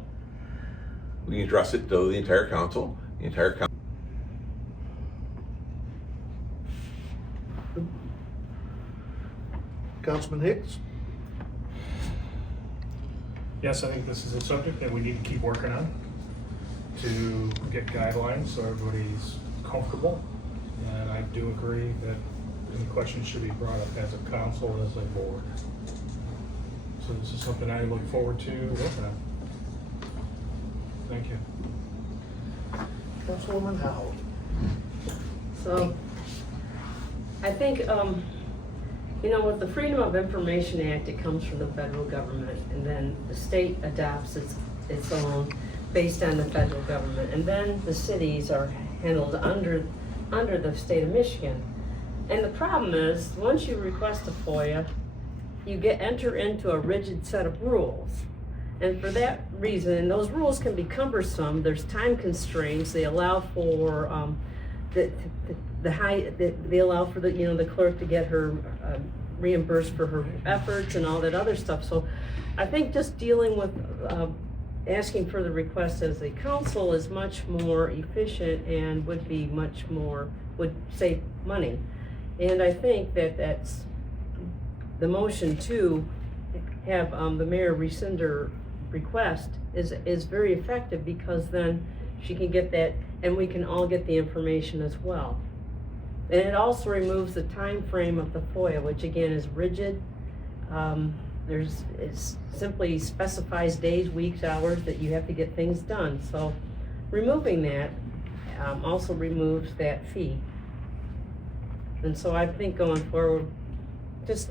we can address it to the entire council. Councilman Hicks? Yes, I think this is a subject that we need to keep working on to get guidelines so everybody's comfortable. And I do agree that any questions should be brought up as a council, as a board. So this is something I look forward to working on. Thank you. Councilwoman Howe? So, I think, with the Freedom of Information Act, it comes from the federal government, and then the state adopts its own based on the federal government, and then the cities are handled under the state of Michigan. And the problem is, once you request a FOIA, you enter into a rigid set of rules. And for that reason, and those rules can be cumbersome, there's time constraints, they allow for they allow for the clerk to get her reimbursed for her efforts and all that other stuff. So I think just dealing with asking for the request as a council is much more efficient and would save money. And I think that's the motion to have the mayor rescind her request is very effective, because then she can get that, and we can all get the information as well. And it also removes the time frame of the FOIA, which again is rigid. It simply specifies days, weeks, hours that you have to get things done. So removing that also removes that fee. And so I think going forward, just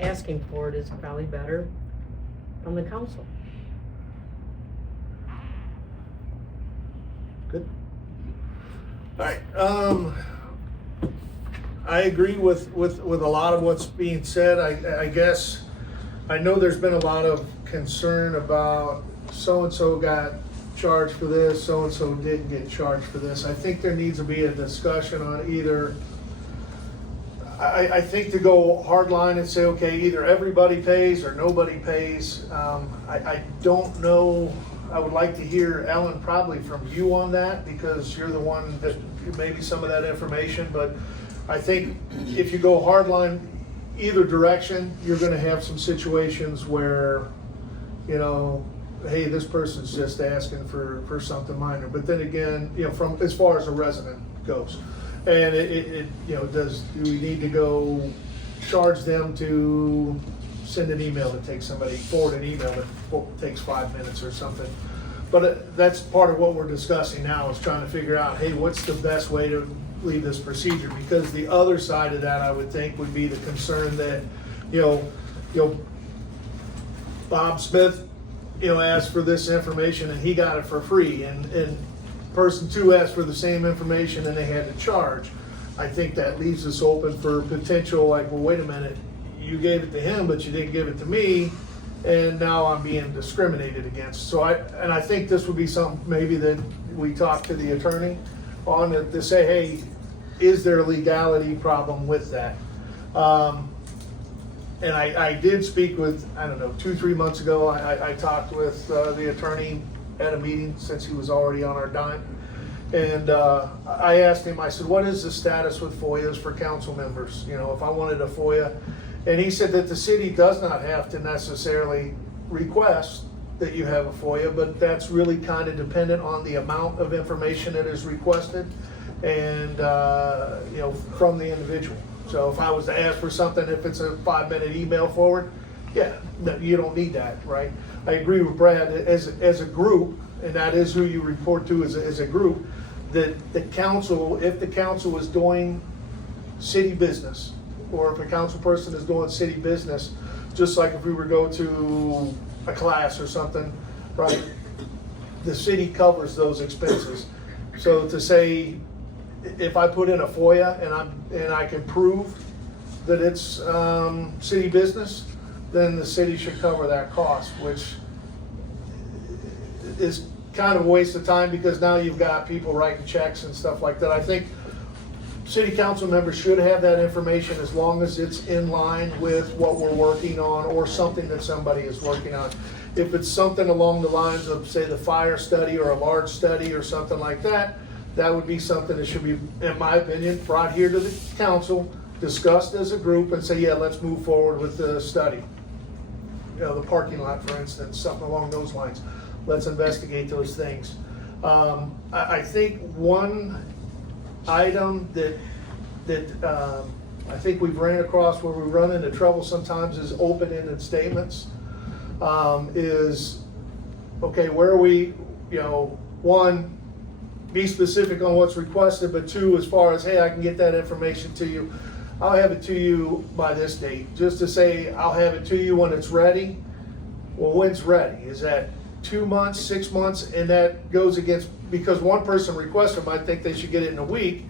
asking for it is probably better from the council. Good. All right, I agree with a lot of what's being said. I guess, I know there's been a lot of concern about so-and-so got charged for this, so-and-so didn't get charged for this. I think there needs to be a discussion on either, I think to go hard line and say, okay, either everybody pays or nobody pays. I don't know. I would like to hear, Ellen, probably from you on that, because you're the one that maybe some of that information. But I think if you go hard line either direction, you're going to have some situations where, you know, hey, this person's just asking for something minor. But then again, you know, from as far as a resident goes, and it you know, do we need to go charge them to send an email that takes somebody, forward an email that takes 5 minutes or something? But that's part of what we're discussing now, is trying to figure out, hey, what's the best way to leave this procedure? Because the other side of that, I would think, would be the concern that, you know, Bob Smith, you know, asked for this information and he got it for free, and person two asked for the same information and they had to charge. I think that leaves us open for potential, like, well, wait a minute, you gave it to him, but you didn't give it to me, and now I'm being discriminated against. So I think this would be something maybe that we talk to the attorney on, to say, hey, is there a legality problem with that? And I did speak with, I don't know, 2-3 months ago, I talked with the attorney at a meeting, since he was already on our dime. And I asked him, I said, what is the status with FOIAs for council members? You know, if I wanted a FOIA. And he said that the city does not have to necessarily request that you have a FOIA, but that's really kind of dependent on the amount of information that is requested and, you know, from the individual. So if I was to ask for something, if it's a 5-minute email forward, yeah, no, you don't need that, right? I agree with Brad, as a group, and that is who you report to as a group, that the council, if the council is doing city business, or if a council person is doing city business, just like if we were to go to a class or something, right? The city covers those expenses. So to say, if I put in a FOIA and I can prove that it's city business, then the city should cover that cost, which is kind of a waste of time, because now you've got people writing checks and stuff like that. I think city council members should have that information, as long as it's in line with what we're working on, or something that somebody is working on. If it's something along the lines of, say, the fire study or a large study or something like that, that would be something that should be, in my opinion, brought here to the council, discussed as a group, and say, yeah, let's move forward with the study. You know, the parking lot, for instance, something along those lines. Let's investigate those things. I think one item that I think we've ran across where we run into trouble sometimes is open-ended statements. Is, okay, where are we, you know, one, be specific on what's requested, but two, as far as, hey, I can get that information to you, I'll have it to you by this date. Just to say, I'll have it to you when it's ready. Well, when's ready? Is that 2 months, 6 months? And that goes against, because one person requested might think they should get it in a week.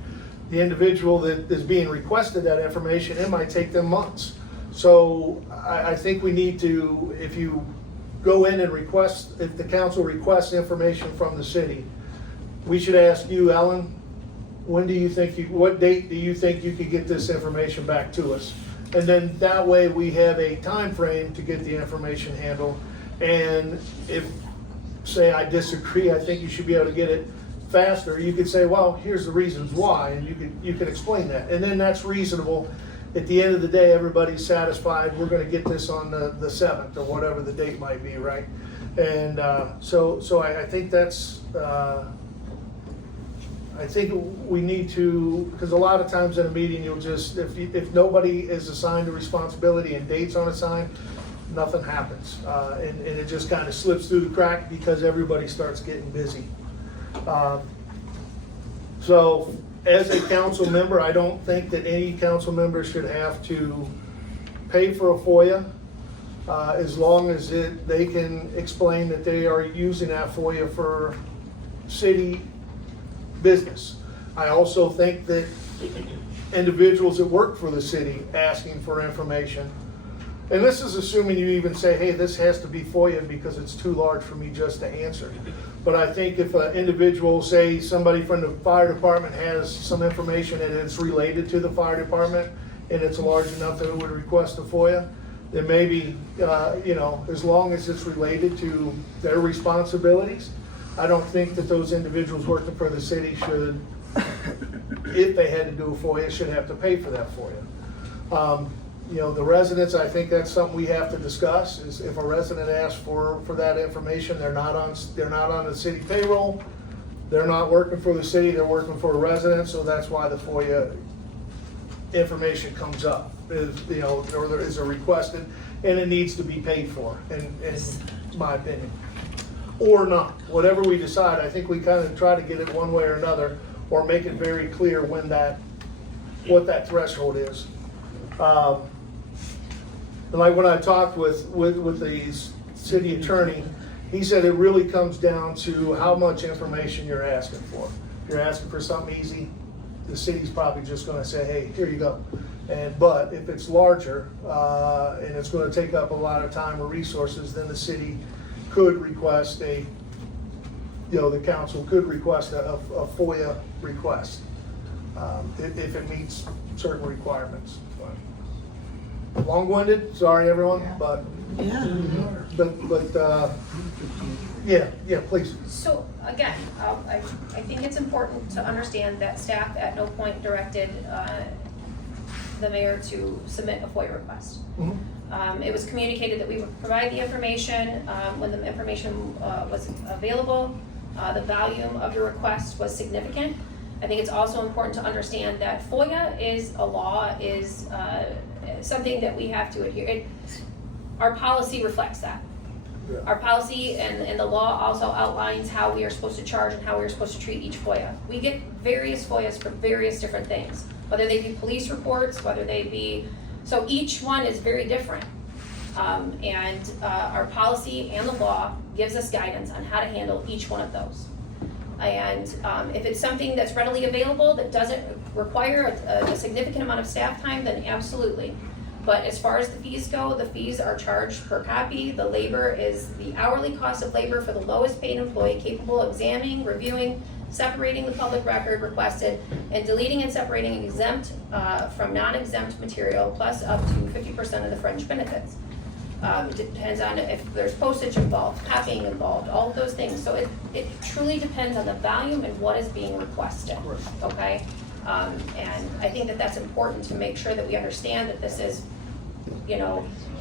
The individual that is being requested that information, it might take them months. So I think we need to, if you go in and request, if the council requests information from the city, we should ask you, Ellen, when do you think what date do you think you could get this information back to us? And then that way we have a time frame to get the information handled. And if, say, I disagree, I think you should be able to get it faster. You could say, well, here's the reasons why, and you can explain that. And then that's reasonable. At the end of the day, everybody's satisfied. We're going to get this on the 7th or whatever the date might be, right? And so I think that's, I think we need to, because a lot of times in a meeting, you'll just, if nobody is assigned a responsibility and dates aren't assigned, nothing happens. And it just kind of slips through the crack because everybody starts getting busy. So as a council member, I don't think that any council member should have to pay for a FOIA as long as they can explain that they are using that FOIA for city business. I also think that individuals that work for the city asking for information, and this is assuming you even say, hey, this has to be FOIA because it's too large for me just to answer. But I think if an individual, say somebody from the fire department has some information and it's related to the fire department and it's large enough that it would request a FOIA, then maybe, as long as it's related to their responsibilities, I don't think that those individuals working for the city should, if they had to do a FOIA, should have to pay for that FOIA. The residents, I think that's something we have to discuss, is if a resident asks for that information, they're not on the city payroll, they're not working for the city, they're working for a resident, so that's why the FOIA information comes up, or there is a requested, and it needs to be paid for, in my opinion. Or not, whatever we decide, I think we kind of try to get it one way or another, or make it very clear what that threshold is. Like when I talked with the city attorney, he said it really comes down to how much information you're asking for. If you're asking for something easy, the city's probably just gonna say, hey, here you go. But if it's larger, and it's gonna take up a lot of time or resources, then the city could request the council could request a FOIA request, if it meets certain requirements. Long-winded, sorry everyone, but please. So again, I think it's important to understand that staff at no point directed the mayor to submit a FOIA request. Mm-hmm. It was communicated that we would provide the information when the information was available. The volume of the request was significant. I think it's also important to understand that FOIA is a law, is something that we have to adhere. Our policy reflects that. Yeah. Our policy and the law also outlines how we are supposed to charge and how we are supposed to treat each FOIA. We get various FOIAs for various different things, whether they be police reports, whether they be, so each one is very different. Our policy and the law gives us guidance on how to handle each one of those. And if it's something that's readily available that doesn't require a significant amount of staff time, then absolutely. But as far as the fees go, the fees are charged per copy. The labor is the hourly cost of labor for the lowest paid employee capable of examining, reviewing, separating the public record requested, and deleting and separating exempt from non-exempt material, plus up to 50% of the fringe benefits. It depends on if there's postage involved, copying involved, all of those things. So it truly depends on the volume and what is being requested, okay? And I think that that's important to make sure that we understand that this is,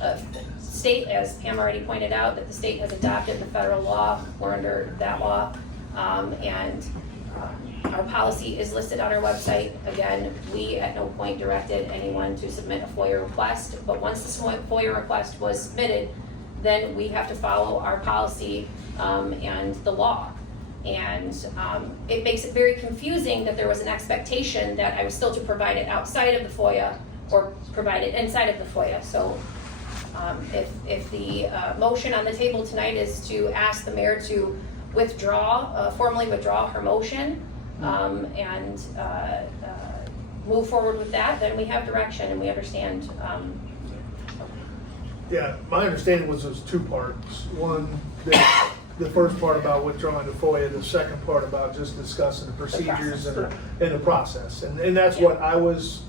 a state, as Pam already pointed out, that the state has adopted the federal law. We're under that law. Our policy is listed on our website. Again, we at no point directed anyone to submit a FOIA request, but once the FOIA request was submitted, then we have to follow our policy and the law. And it makes it very confusing that there was an expectation that I was still to provide it outside of the FOIA or provide it inside of the FOIA. So if the motion on the table tonight is to ask the mayor to formally withdraw her motion, and move forward with that, then we have direction and we understand. Yeah, my understanding was there's two parts. One, the first part about withdrawing the FOIA, the second part about just discussing the procedures and the process. And that's what I was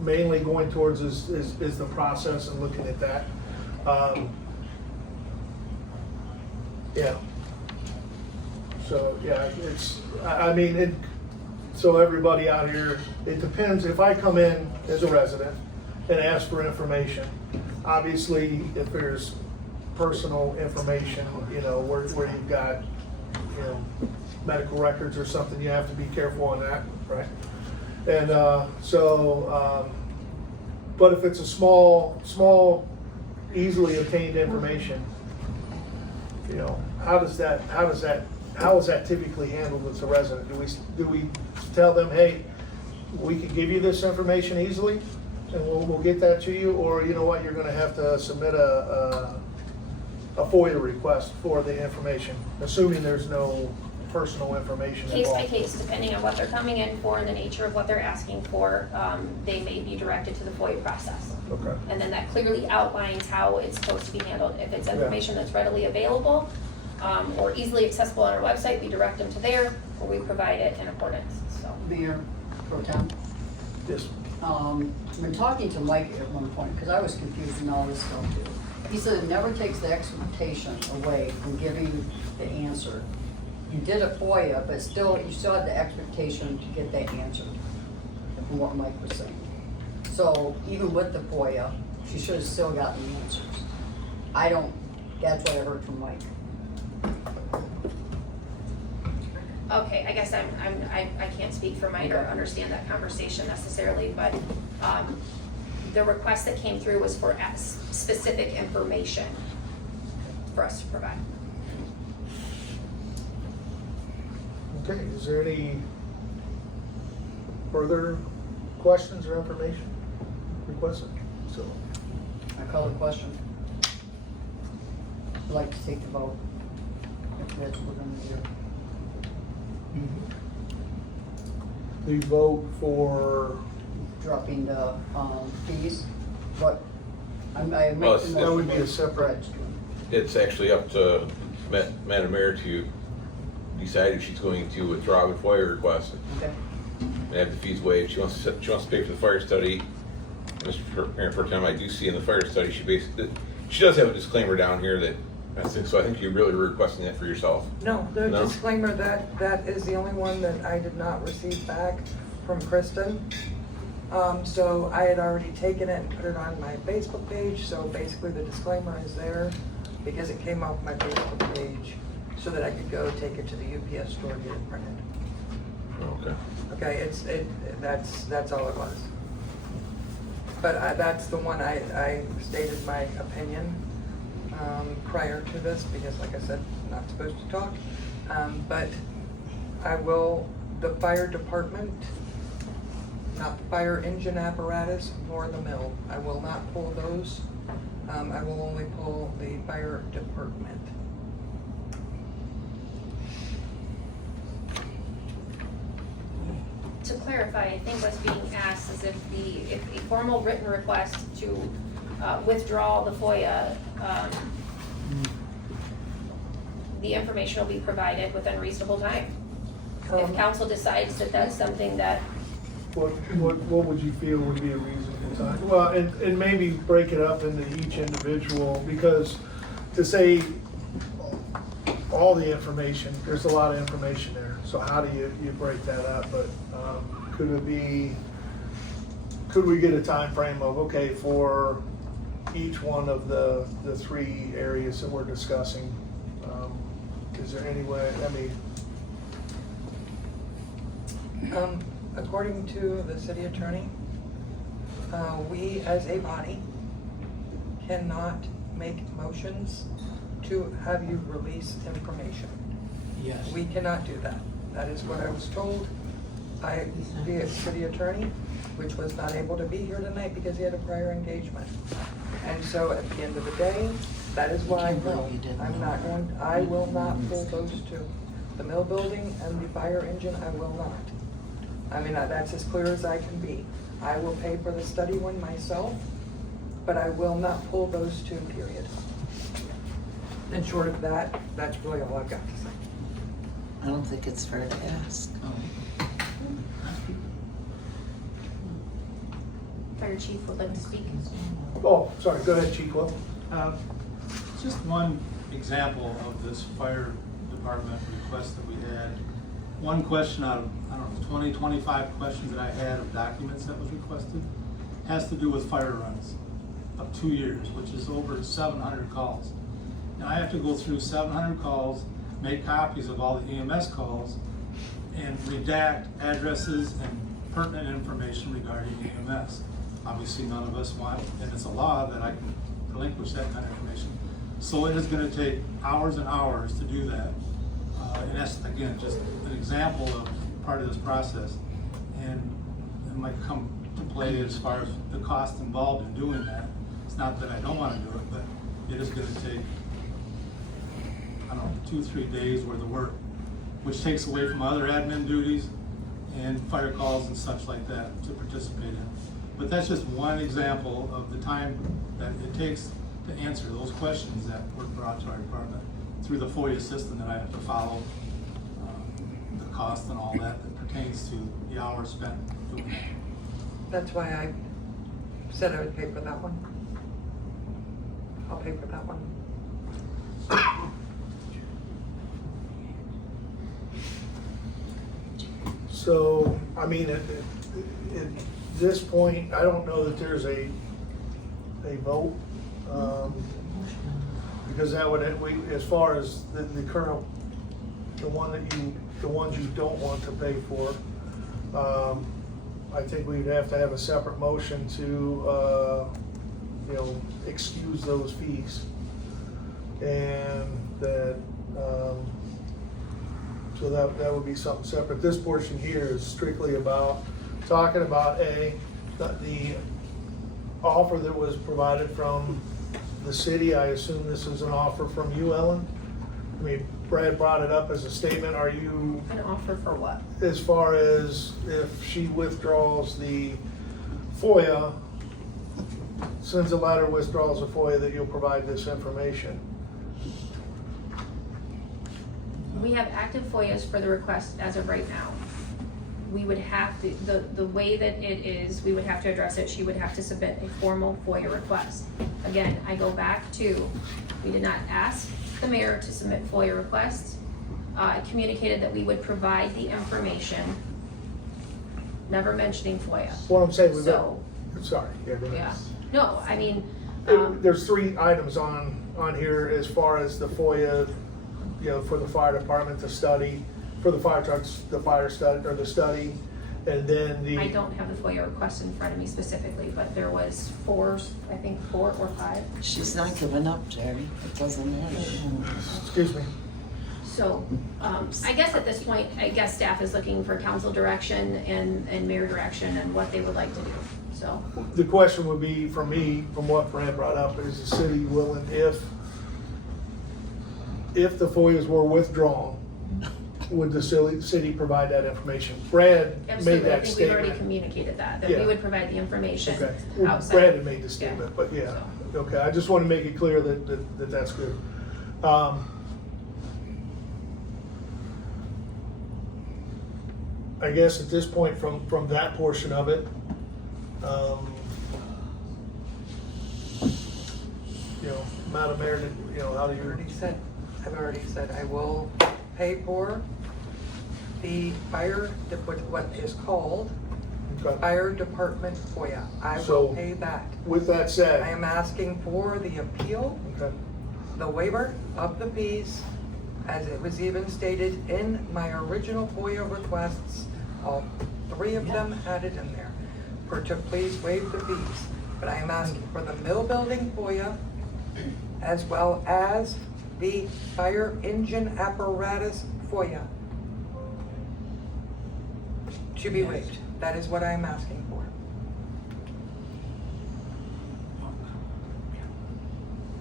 mainly going towards is the process and looking at that. So yeah, so everybody out here, it depends. If I come in as a resident and ask for information, obviously if there's personal information, you know, where you've got, you know, medical records or something, you have to be careful on that, right? And but if it's a small, easily obtained information, you know, how is that typically handled with the resident? Do we tell them, hey, we can give you this information easily, and we'll get that to you, or you know what, you're going to have to submit a FOIA request for the information, assuming there's no personal information Case by involved. case, depending on what they're coming in for and the nature of what they're asking for, they may be directed to the FOIA process. Okay. And then that clearly outlines how it's supposed to be handled. If it's information that's readily available or easily accessible on our website, we direct them to there, or we provide it in accordance, so. Mayor Pro Tem, Yes. when talking to Mike at one point, because I was confused in all this stuff too, he said it never takes the expectation away from giving the answer. You did a FOIA, but still, you still had the expectation to get that answer, from what Mike was saying. So even with the FOIA, she should have still gotten the answers. That's what I heard from Mike. Okay, I guess I can't speak for Mike or understand that conversation necessarily, but the request that came through was for specific information for us to provide. Okay, is there any further questions or information requested? So, I call the question. I'd like to take the vote, if that's what we're gonna do. the vote for, Dropping the fees, but I make Well, the that would be a motion. separate, It's actually up to Madam Mayor to decide if she's going to withdraw the FOIA request Okay. and have the fees waived. She wants to pay for the fire study. Mr. Mayor Pro Tem, I do see in the fire study, she does have a disclaimer down here that, I think you're really requesting that for yourself. No, the No? disclaimer, that is the only one that I did not receive back from Kristen. So I had already taken it and put it on my Facebook page, so basically the disclaimer is there because it came off my Facebook page so that I could go take it to the UPS store and get it printed. Okay. Okay, that's all it was. But that's the one I stated my opinion prior to this, because like I said, I'm not supposed to talk. But the fire department, not the fire engine apparatus, nor the mill, I will not pull those. I will only pull the fire department. To clarify, I think what's being asked is if a formal written request to withdraw the FOIA, the information will be provided within reasonable time. If council decides that that's something that, what would you feel would be a reasonable time? Well, and maybe break it up into each individual, because to say all the information, there's a lot of information there. So how do you break that up? But could we get a time frame of, okay, for each one of the three areas that we're discussing? Is there any way, According to the city attorney, we as a body cannot make motions to have you release information. Yes. We cannot do that. That is what I was told by the city attorney, which was not able to be here tonight because he had a prior engagement. And so at the end of the day, that is why I will not pull those two. The mill building and the fire engine, I will not. That's as clear as I can be. I will pay for the study one myself, but I will not pull those two, period. And short of that, that's really all I've got to say. I don't think it's fair to ask. fire chief would like to speak. Oh, sorry, go ahead, Chief Will. Just one example of this fire department request that we had. One question out of, 20, 25 questions that I had of documents that was requested has to do with fire runs of 2 years, which is over 700 calls. and I have to go through 700 calls, make copies of all the EMS calls, and redact addresses and pertinent information regarding EMS. Obviously, none of us want, and it's a law that I can relinquish that kind of information. So it is gonna take hours and hours to do that. And that's, again, just an example of part of this process. And it might come to play as far as the cost involved in doing that. It's not that I don't wanna do it, but it is gonna take, I don't know, 2-3 days worth of work, which takes away from other admin duties and fire calls and such like that to participate in. But that's just one example of the time that it takes to answer those questions that were brought to our department through the FOIA system that I have to follow, the cost and all that pertains to the hours spent doing that. That's why I said I would pay for that one. I'll pay for that one. So, I mean, at this point, I don't know that there's a vote. Because that would, as far as the current, the ones you don't want to pay for, I think we'd have to have a separate motion to, excuse those fees. And that, so that would be something separate. This portion here is strictly about, talking about the offer that was provided from the city. I assume this is an offer from you, Ellen? I mean, Brad brought it up as a statement. Are you, An offer for what? as far as if she withdraws the FOIA, sends a letter, withdraws the FOIA, that you'll provide this information? We have active FOIAs for the request as of right now. We would have to, the way that it is, we would have to address it. She would have to submit a formal FOIA request. Again, I go back to, we did not ask the mayor to submit FOIA requests. I communicated that we would provide the information, never mentioning FOIA. What I'm saying was that, So, sorry. Go ahead. yeah, no, I mean, There's 3 items on here as far as the FOIA, for the fire department to study, for the fire trucks, the fire study, or the study, and then the. I don't have the FOIA request in front of me specifically, but there was 4 or 5. She's not giving up, Jerry. It doesn't matter. Excuse me. So, I guess at this point, I guess staff is looking for council direction and mayor direction and what they would like to do, so. The question would be, from me, from what Brad brought up, is the city willing, if the FOIAs were withdrawn, would the city provide that information? Brad made Absolutely, I that think we've already statement. communicated that Yeah. we would provide the information Okay. Well, outside. Brad had made the statement, but yeah, okay, I just want to make it clear that that's good. I guess at this point, from that portion of it, Madam Mayor, how do you? I've already said I will pay for the what is called Okay. fire department FOIA. I So, will pay that. With that said. I am asking for the appeal, Okay. the waiver of the fees, as it was even stated in my original FOIA requests. All 3 of them had it in there, to please waive the fees. But I am asking for the mill building FOIA, as well as the fire engine apparatus FOIA to be waived. That is what I am asking for.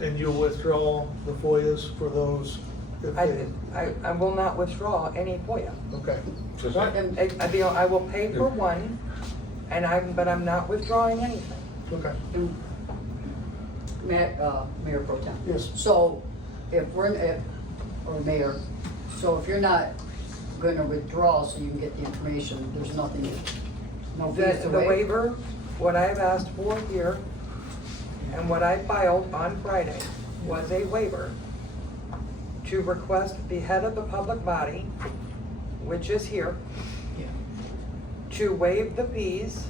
And you'll withdraw the FOIAs for those? I will not withdraw any FOIA. Okay. I will pay for one, but I'm not withdrawing anything. Okay. Mayor Pro Tem. Yes. So if or Mayor, so if you're not gonna withdraw so you can get the information, there's nothing, no fees to The waive? waiver, what I've asked for here, and what I filed on Friday, was a waiver to request the head of the public body, which is here, to waive the fees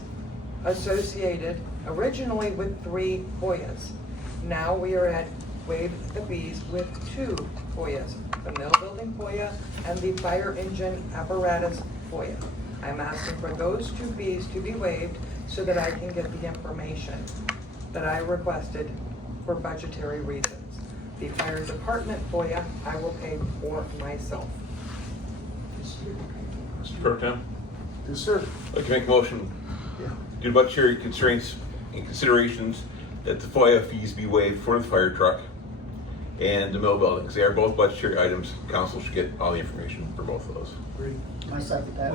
associated originally with 3 FOIAs. Now we are at waive the fees with 2 FOIAs, the mill building FOIA and the fire engine apparatus FOIA. I'm asking for those 2 fees to be waived so that I can get the information that I requested for budgetary reasons. The fire department FOIA, I will pay for myself. Mr. Pro Tem? Yes, sir. I'd like to make a motion, due to budgetary constraints and considerations, that the FOIA fees be waived for the fire truck and the mill buildings. They are both budgetary items. Council should get all the information for both of those. I second that.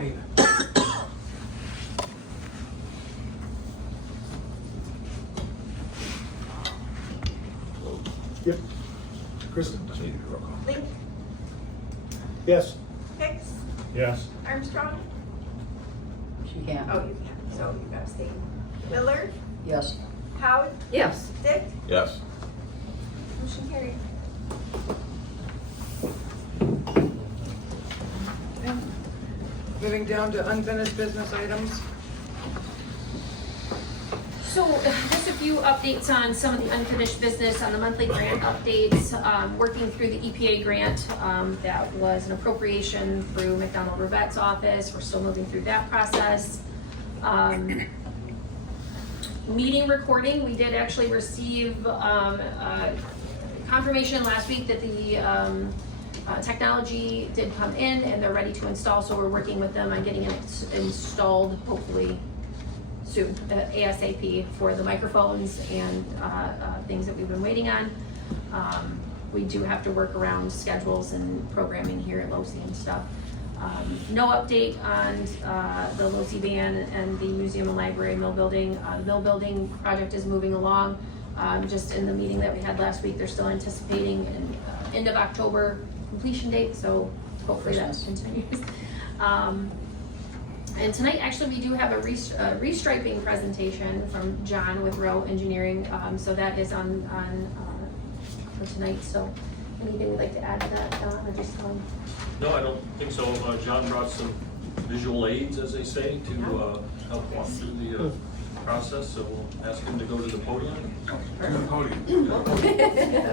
Yep. Kristen? Just need a roll call. Link, Yes. Hicks, Yes. Armstrong. She can't. Oh, you can, so you gotta stay. Miller, Yes. Howard, Yes. Dick, Yes. motion carried. Moving down to unfinished business items. So just a few updates on some of the unfinished business on the monthly grant updates. Working through the EPA grant, that was an appropriation through McDonald Rivette's office. We're still moving through that process. Meeting recording, we did actually receive confirmation last week that the technology did come in and they're ready to install, so we're working with them on getting it installed hopefully soon, ASAP, for the microphones and things that we've been waiting on. We do have to work around schedules and programming here at LOSI and stuff. No update on the LOSI van and the museum and library mill building. The mill building project is moving along. Just in the meeting that we had last week, they're still anticipating an end of October completion date, so hopefully that continues. And tonight, actually, we do have a restriping presentation from John with Rowe Engineering, so that is on for tonight. So anything you'd like to add to that, John, or just No, I don't think so. John brought some visual aids, as they say, to help walk through the process, so we'll ask him to go to the podium. To the podium.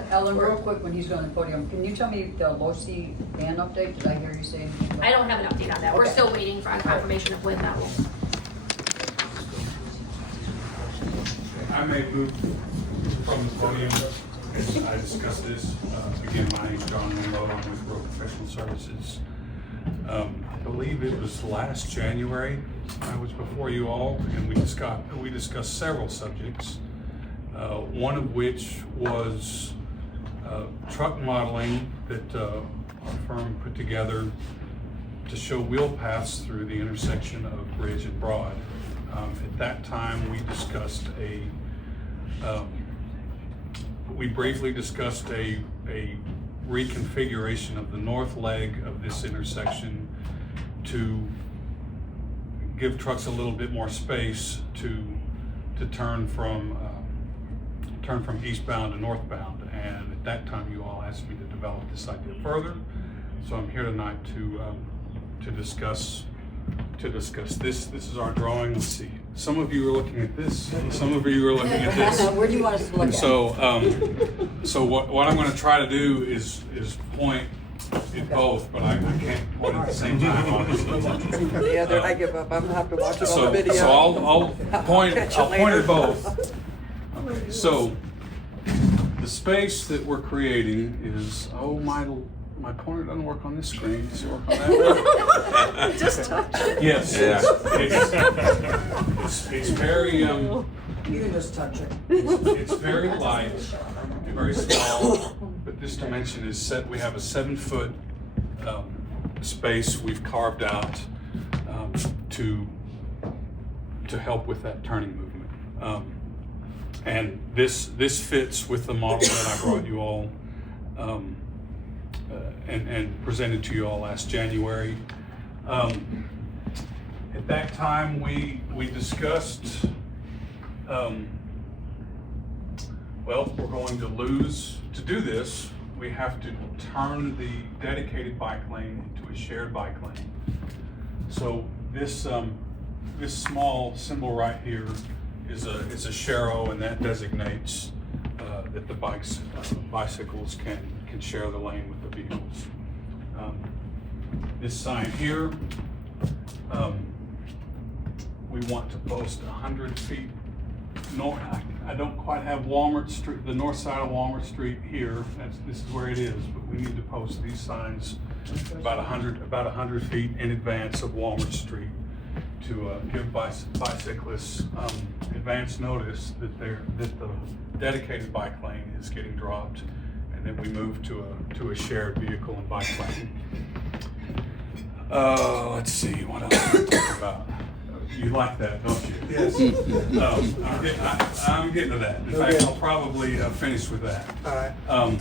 Ellen, real quick, when he's going to the podium, can you tell me the LOSI van update? Did I hear you say anything about I don't have an update on that. We're Okay. still waiting for confirmation of when that will. I may move from the podium as I discuss this. Again, my name is John Winlow. I'm with Rowe Professional Services. I believe it was last January I was before you all, and we discussed several subjects. One of which was truck modeling that our firm put together to show wheel paths through the intersection of Bridge and Broad. At that time, we briefly discussed a reconfiguration of the north leg of this intersection to give trucks a little bit more space to turn from eastbound to northbound. And at that time, you all asked me to develop this idea further. So I'm here tonight to discuss this. This is our drawing. Let's see. Some of you are looking at this. Some of you are looking at this. Where do you want us to look And at? so what I'm going to try to do is point at both, but I can't point at the same time, obviously. Yeah, I give up. I'm gonna have to watch it on the So video. I'll point Catch you at later. both. Okay, so the space that we're creating is, my pointer doesn't work on this screen. Does it work on that one? Just touch it. Yes. Yeah. It's very You can just touch it. it's very light, very small, but this dimension is set. We have a 7-foot space we've carved out to help with that turning movement. And this fits with the model that I brought you all and presented to you all last January. At that time, we discussed, well, we're going to do this, we have to turn the dedicated bike lane into a shared bike lane. So this small symbol right here is a Shero, and that designates that the bicycles can share the lane with the vehicles. This sign here, we want to post 100 feet north. I don't quite have Walmart Street, the north side of Walmart Street here. This is where it is, but we need to post these signs about 100 feet in advance of Walmart Street to give bicyclists advance notice that the dedicated bike lane is getting dropped, and then we move to a shared vehicle and bike lane. Let's see, what else to talk about? You like that, don't you? Yes. I'm getting to that. In fact, I'll probably finish with that. All right.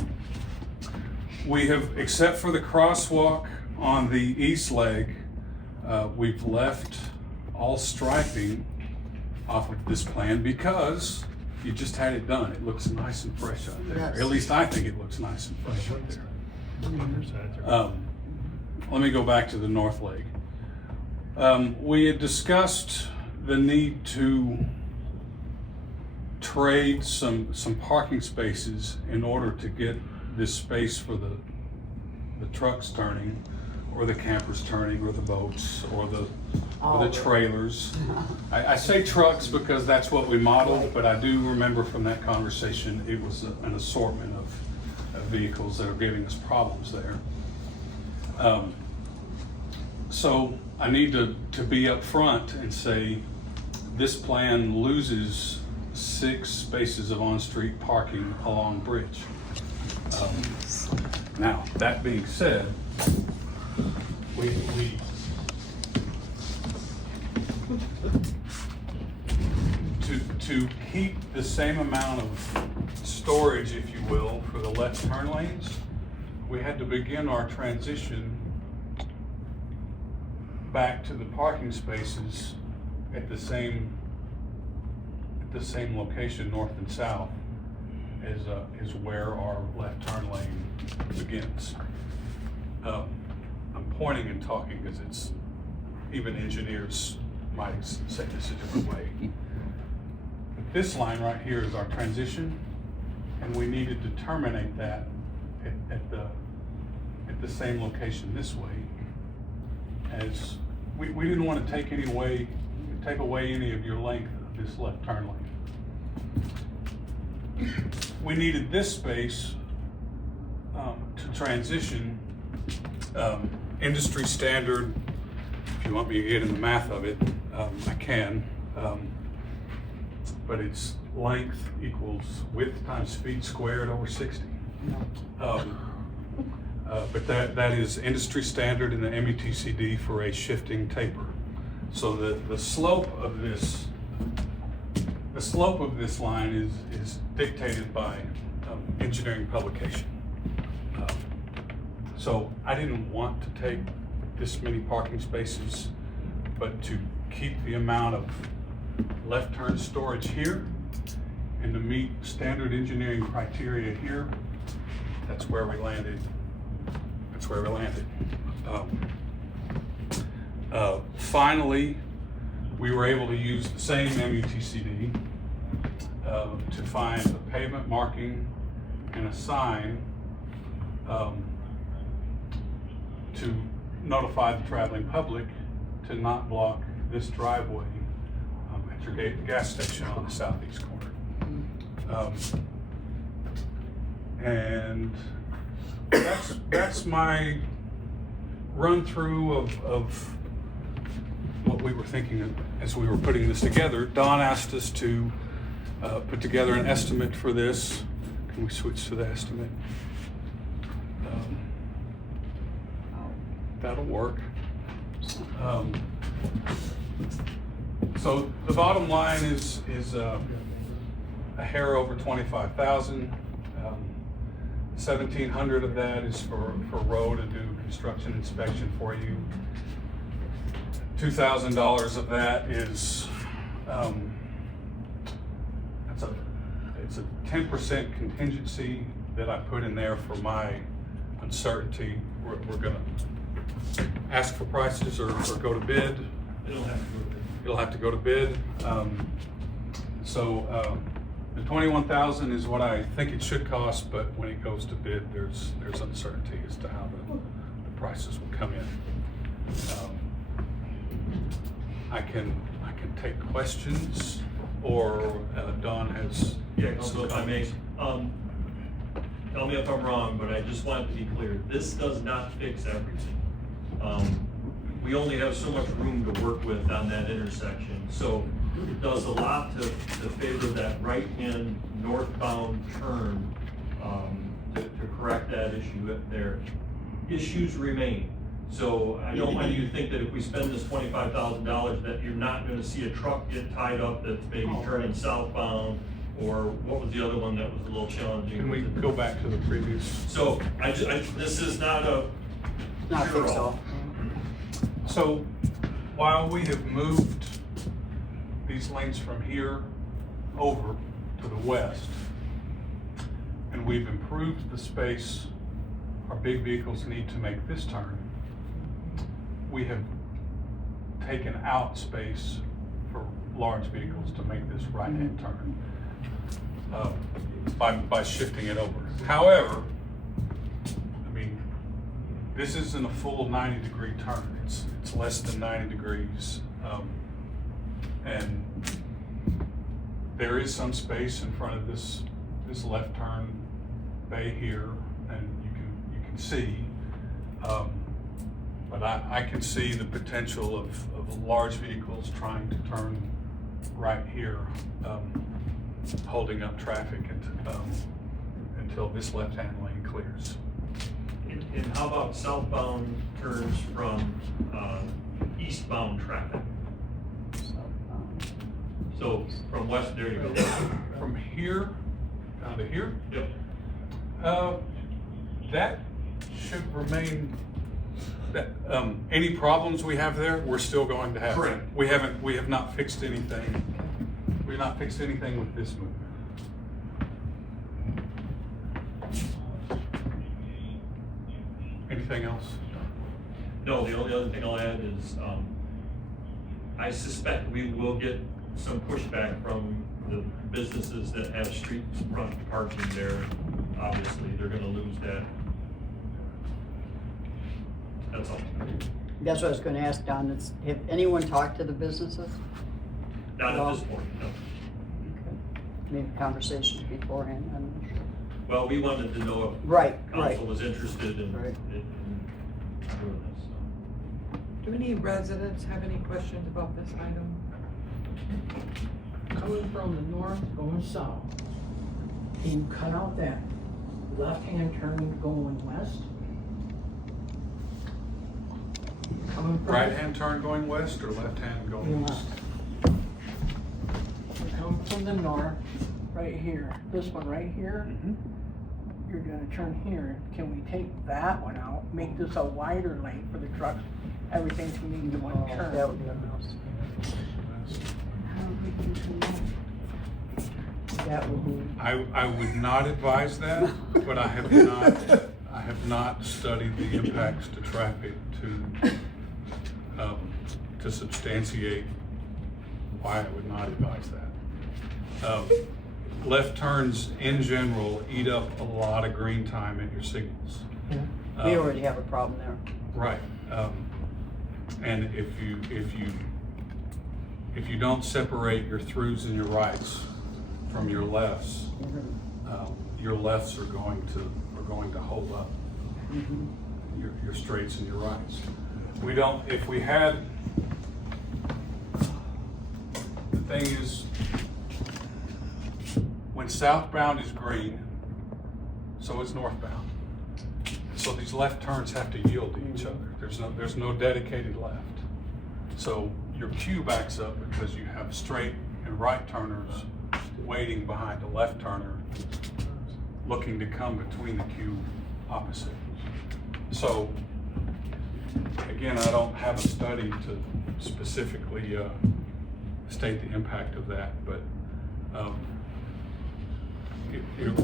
We have, except for the crosswalk on the east leg, we've left all striping off of this plan because you just had it done. It looks nice and fresh out there. Yes. At least I think it looks nice and fresh out there. Let me go back to the north leg. We had discussed the need to trade some parking spaces in order to get this space for the trucks turning, or the campers turning, or the boats, or the trailers. I say trucks because that's what we modeled, but I do remember from that conversation it was an assortment of vehicles that are giving us problems there. So I need to be upfront and say this plan loses 6 spaces of on-street parking along Bridge. Now, that being said, we to keep the same amount of storage, if you will, for the left turn lanes, we had to begin our transition back to the parking spaces at the same location, north and south, is where our left turn lane begins. I'm pointing and talking because it's, even engineers might say this a different way. But this line right here is our transition, and we needed to terminate that at the same location this way, as we didn't want to take away any of your length of this left turn lane. We needed this space to transition, industry standard. If you want me to get in the math of it, I can. But it's length equals width times feet squared over 60. But that is industry standard in the METCD for a shifting taper. So the slope of this line is dictated by engineering publication. So I didn't want to take this many parking spaces, but to keep the amount of left turn storage here and to meet standard engineering criteria here, that's where we landed. Finally, we were able to use the same METCD to find a pavement marking and a sign to notify the traveling public to not block this driveway at your gas station on the southeast corner. And that's my run through of what we were thinking as we were putting this together. Don asked us to put together an estimate for this. Can we switch to the estimate? That'll work. So the bottom line is a hair over 25,000. 1,700 of that is for road to do construction inspection for you. $2,000 of that is it's a 10% contingency that I put in there for my uncertainty. We're gonna ask for prices or go to bid. It'll have to go to bid. So The 21,000 is what I think it should cost, but when it goes to bid, there's uncertainty as to how the prices will come in. I can take questions, or Don has. Yeah, Council, if I may, tell me if I'm wrong, but I just want to be clear, this does not fix everything. We only have so much room to work with on that intersection, so it does a lot to favor that right-hand northbound turn, to correct that issue there. Issues remain. So I don't want you to think that if we spend this $25,000 that you're not gonna see a truck get tied up that's maybe turning southbound, or what was the other one that was a little challenging? Can we go back to the previous? So this is not a Not cure-all. fix all. So while we have moved these lanes from here over to the west, and we've improved the space our big vehicles need to make this turn, we have taken out space for large vehicles to make this right-hand turn by shifting it over. However, I mean, this isn't a full 90-degree turn. It's less than 90 degrees, and there is some space in front of this left turn bay here, and you can see. But I can see the potential of large vehicles trying to turn right here, holding up traffic until this left-hand lane clears. And how about southbound turns from eastbound traffic? So from west, there you go. From here down to here? Yep. That should remain. Any problems we have there, we're still going to have. Correct. We have not fixed anything. We've not fixed anything with this movement. Anything else? No, the only other thing I'll add is, I suspect we will get some pushback from the businesses that have street front parking there. Obviously, they're gonna lose that. That's all. That's what I was gonna ask, Don, have anyone talked to the businesses? Not at this point, no. Maybe conversations beforehand, I'm not sure. Well, we wanted to know if Right. council was interested in doing this. Do any residents have any questions about this item? Coming from the north, going south, can you cut out that left-hand turn going west? Coming from Right-hand turn going west or left-hand going West. east? You're coming from the north, right here, this one right here, you're gonna turn here. Can we take that one out, make this a wider lane for the trucks, everything to meet the one turn? That would be a mouse. That would be. I would not advise that, but I have not studied the impacts to traffic to substantiate why I would not advise that. Left turns in general eat up a lot of green time at your signals. We already have a problem there. Right. And if you don't separate your throughs and your rights from your lefts, your lefts are going to hold up your straights and your rights. If we had, the thing is, when southbound is green, so is northbound. So these left turns have to yield to each other. There's no dedicated left. So your queue backs up because you have straight and right turners waiting behind the left turner, looking to come between the queue opposite. So again, I don't have a study to specifically state the impact of that, but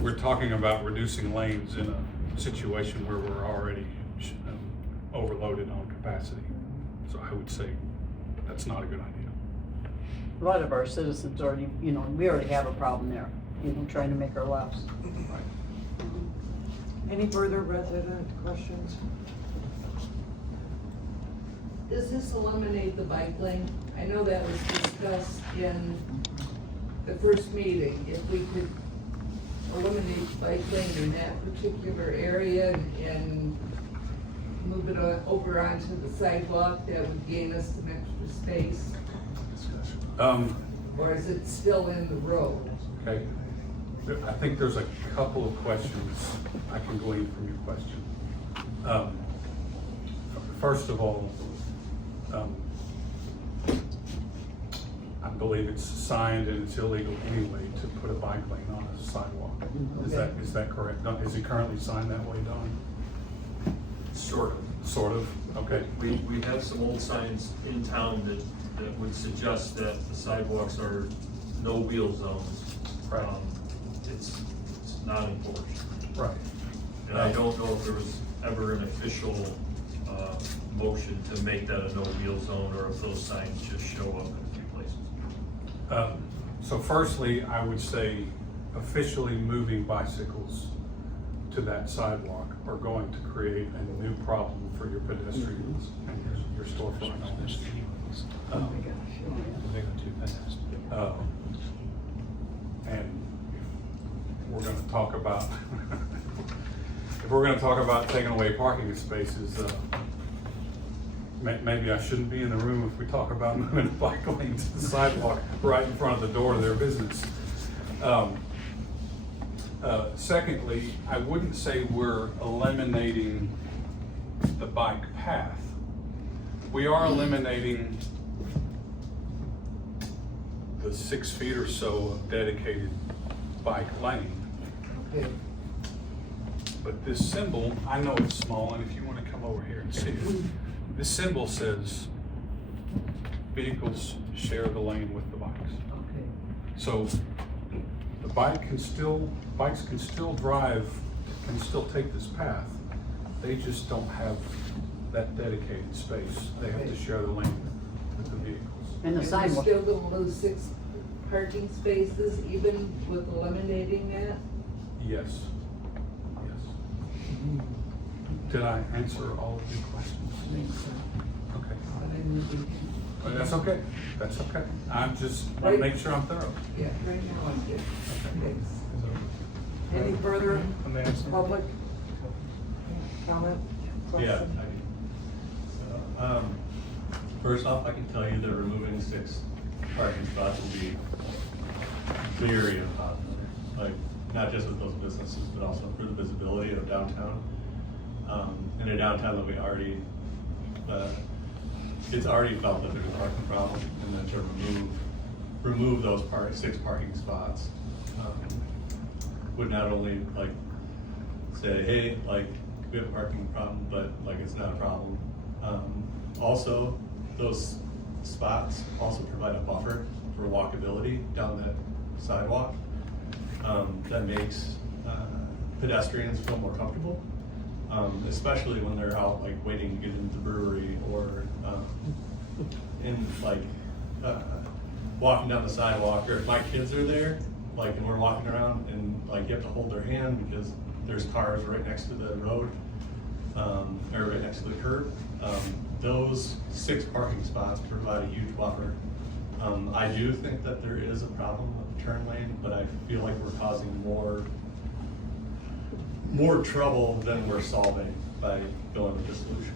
we're talking about reducing lanes in a situation where we're already overloaded on capacity. So I would say that's not a good idea. A lot of our citizens already, we already have a problem there. trying to make our lives. Any further resident questions? Does this eliminate the bike lane? I know that was discussed in the first meeting, if we could eliminate the bike lane in that particular area and move it over onto the sidewalk, that would gain us some extra space? Or is it still in the road? Okay, I think there's a couple of questions I can glean from your question. First of all, I believe it's signed and it's illegal anyway to put a bike lane on a sidewalk. Is that correct? Is it currently signed that way, Don? Sort of. Sort of, okay. We have some old signs in town that would suggest that the sidewalks are no wheel zones. Right. It's not enforced. Right. And I don't know if there was ever an official motion to make that a no wheel zone, or if those signs just show up in a few places. So firstly, I would say officially moving bicycles to that sidewalk are going to create a new problem for your pedestrians and your storefront owners. And if we're gonna talk about, if we're gonna talk about taking away parking spaces, maybe I shouldn't be in the room if we talk about moving a bike lane to the sidewalk right in front of the door of their business. Secondly, I wouldn't say we're eliminating the bike path. We are eliminating the 6 feet or so of dedicated bike lane. Okay. But this symbol, I know it's small, and if you want to come over here and see it, this symbol says vehicles share the lane with the bikes. Okay. So the bikes can still drive, can still take this path. They just don't have that dedicated space. They have to share the lane with the vehicles. And the We're sidewalk. still gonna lose 6 parking spaces even with eliminating that? Yes. Yes. Did I answer all of your questions? I think so. Okay. Well, that's okay. That's okay. I'm just want to make sure I'm thorough. Yeah, right now I'm good. Thanks. Any further public comment? Yeah. Question? First off, I can tell you that removing 6 parking spots will be very unpopular. Like, not just with those businesses, but also for the visibility of downtown. In a downtown that we already, it's already felt that there's a parking problem, and then to remove those 6 parking spots would not only like say, hey, like we have a parking problem, but like it's not a problem. Also, those spots also provide a buffer for walkability down that sidewalk. That makes pedestrians feel more comfortable, especially when they're out like waiting to get into the brewery or in like walking down the sidewalk, or if my kids are there, like, and we're walking around and like you have to hold their hand because there's cars right next to the road, or right next to the curb. Those 6 parking spots provide a huge buffer. I do think that there is a problem with the turn lane, but I feel like we're causing more trouble than we're solving by going with the solution.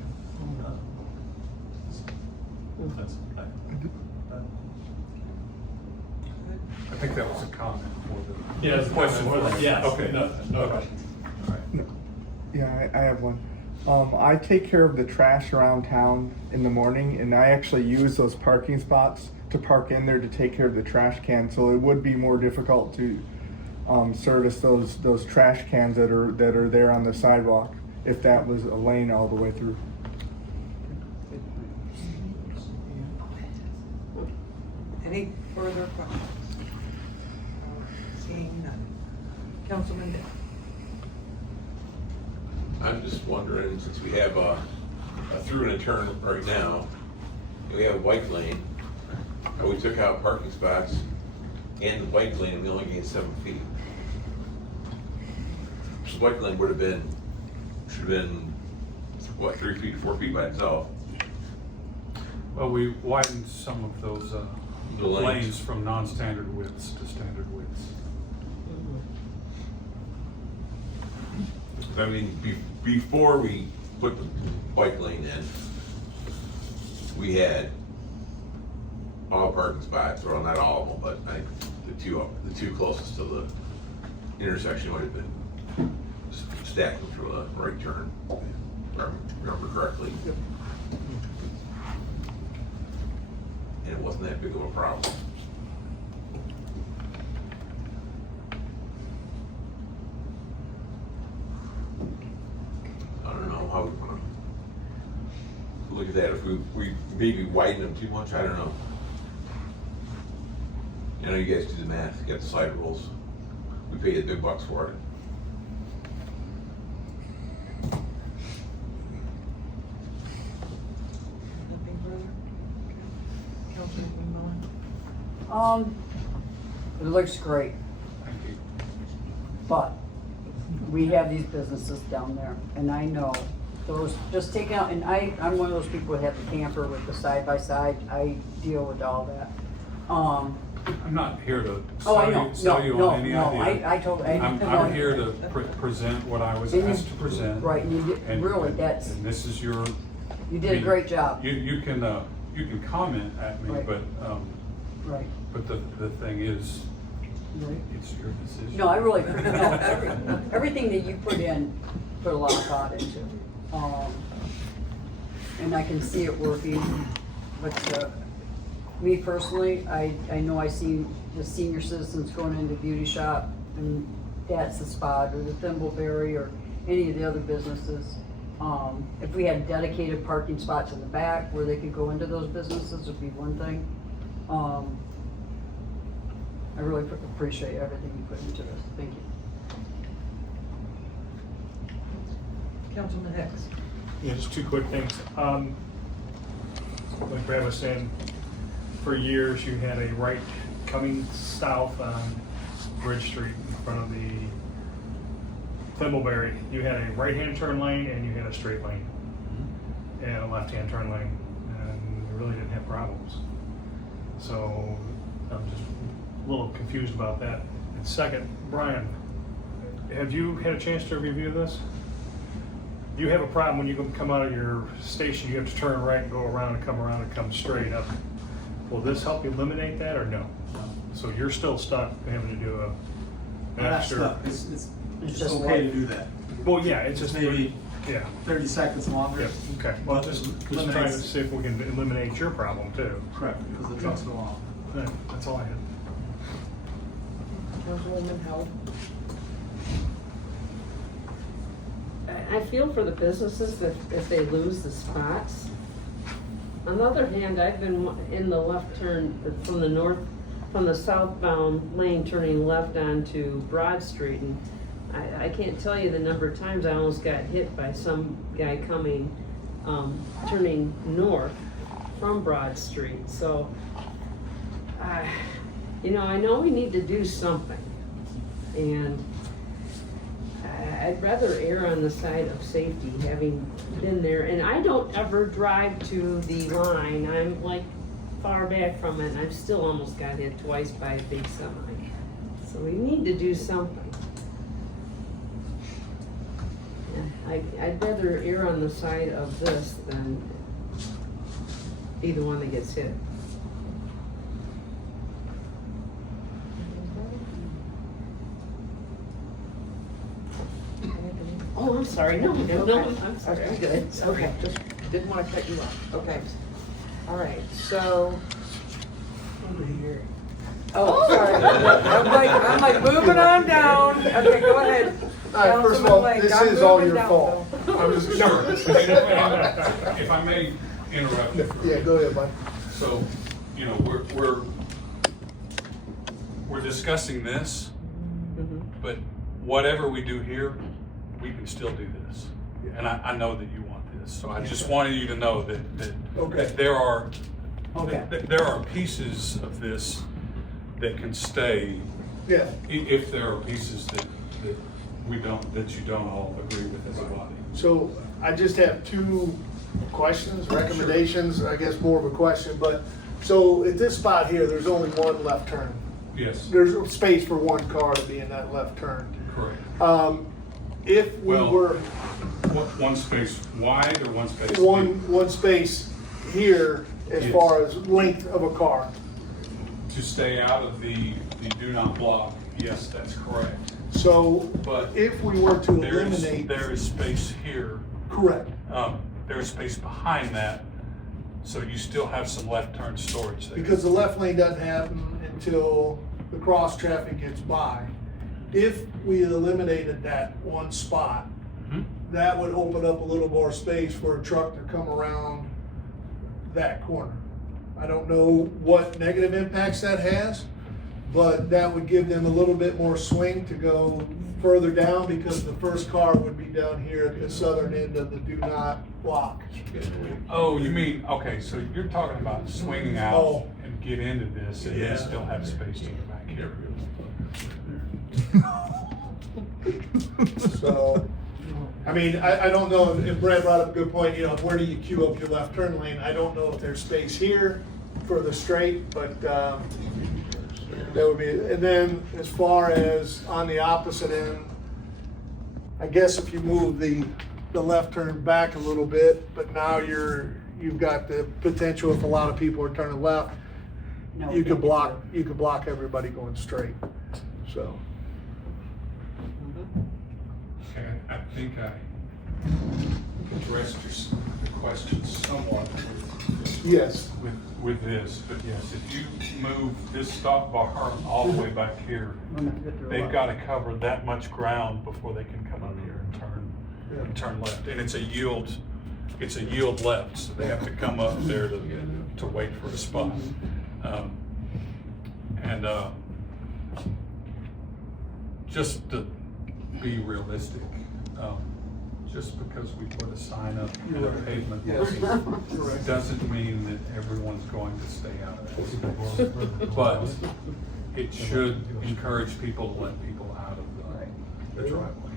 I think that was a comment for the Yeah, it's a question for the, yes. Okay. No questions. All right. Yeah, I have one. I take care of the trash around town in the morning, and I actually use those parking spots to park in there to take care of the trash cans. So it would be more difficult to service those trash cans that are there on the sidewalk if that was a lane all the way through. Any further questions? Seeing none. Councilman Day. I'm just wondering, since we have a through and a turn right now, we have a bike lane, and we took out parking spots and the bike lane, and we only gained 7 feet. bike lane should have been, what, 3 feet, 4 feet by itself. Well, we widened some of those The lanes. lanes from non-standard widths to standard widths. I mean, before we put the bike lane in, we had all parking spots, well, not all of them, but I think the two closest to the intersection would have been stacked for a right turn, if I remember correctly. And it wasn't that big of a problem. I don't know how we wanna look at that, if we maybe widen them too much, I don't know. I know you guys do the math, you got the side rules, we pay the big bucks for it. Nothing further? Councilman Miller? It looks great, Thank you. but we have these businesses down there, and I know those, just take out, and I'm one of those people that have the camper with the side-by-side, I deal with all that. I'm not here to Oh, I know. sell you No, on any no, idea. I totally. I'm here to present what I was And you- asked to present. right, and you did- And- really, that's- And this is your. You did a great job. You can comment at me, Right. but, Right. but the thing is, Right. it's your decision. No, I really, everything that you put in, put a lot of thought into. And I can see it working, but, me personally, I know I see the senior citizens going into beauty shop, and that's the spot, or the Thimbleberry, or any of the other businesses. If we had dedicated parking spots in the back where they could go into those businesses, would be one thing. I really appreciate everything you put into this, thank you. Councilman Hicks? Yeah, just two quick things. Like Brad was saying, for years you had a right coming south on Bridge Street in front of the Thimbleberry. You had a right-hand turn lane and you had a straight lane and a left-hand turn lane, and you really didn't have problems. So I'm just a little confused about that. And second, Brian, have you had a chance to review this? You have a problem when you come out of your station, you have to turn right and go around and come straight up. Will this help eliminate that or no? So you're still stuck having to do an I'm not extra. stuck. It's It's just just okay like- to do that. Well, yeah, it's Just just maybe yeah. 30 seconds longer. Yeah, okay. Well, But just it trying to eliminates- see if we can eliminate your problem too. Correct, because the trucks go on. Yeah, that's all I had. Councilwoman Howard? I feel for the businesses that if they lose the spots. On the other hand, I've been in the left turn from the southbound lane turning left onto Broad Street, and I can't tell you the number of times I almost got hit by some guy coming, turning north from Broad Street. So, I know we need to do something, and I'd rather err on the side of safety, having been there. And I don't ever drive to the line. I'm like far back from it, and I've still almost got hit twice by a big semi. So we need to do something. Yeah, I'd rather err on the side of this than be the one that gets hit. Oh, I'm sorry. No, I'm sorry. I'm good. Okay, just didn't want to cut you off. Okay. All right, so. Over here. Oh, sorry. I'm like moving on down. Okay, go ahead. All right, first of all, Councilman Lake, this I'm is all moving your down, fault. Bill. I'm just, If I may interrupt you for. yeah, go ahead, Mike. So, we're discussing this, but whatever we do here, we can still do this. And I know that you want this, so I just wanted you to know that Okay. there are, Okay. there are pieces of this that can stay Yeah. if there are pieces that that you don't all agree with as a body. So I just have two questions, recommendations, I guess more of a question, but, so at this spot here, there's only one left turn. Yes, There's space for one car to be in that left turn. correct. If we Well, were One space wide or one space deep? one space here as Yes. far as length of a car. To stay out of the do not block, yes, that's correct. So But if we were to there eliminate. is space here. Correct. There's space behind that, so you still have some left turn storage there. Because the left lane doesn't happen until the cross traffic gets by. If we eliminated that one spot, Mhm. that would open up a little more space for a truck to come around that corner. I don't know what negative impacts that has, but that would give them a little bit more swing to go further down, because the first car would be down here at the southern end of the do not block. Oh, you mean, okay, so you're talking about swinging out Oh. and get into this and Yeah. then still have space to go back here. So, I mean, I don't know, and Brad brought up a good point, you know, where do you queue up your left turn lane? I don't know if there's space here for the straight, but, that would be, and then as far as on the opposite end, I guess if you move the left turn back a little bit, but now you've got the potential, if a lot of people are turning left, No, you could can't block everybody going straight, so. Okay, I think I addressed the question somewhat Yes. with this, but yes, if you move this stop bar all the way back here, they've got to cover that much ground before they can come up here and turn left. And it's a yield left, so they have to come up there to wait for a spot. Just to be realistic, just because we put a sign up in a pavement doesn't mean that everyone's going to stay out of that space. But it should encourage people to let people out of the driveway.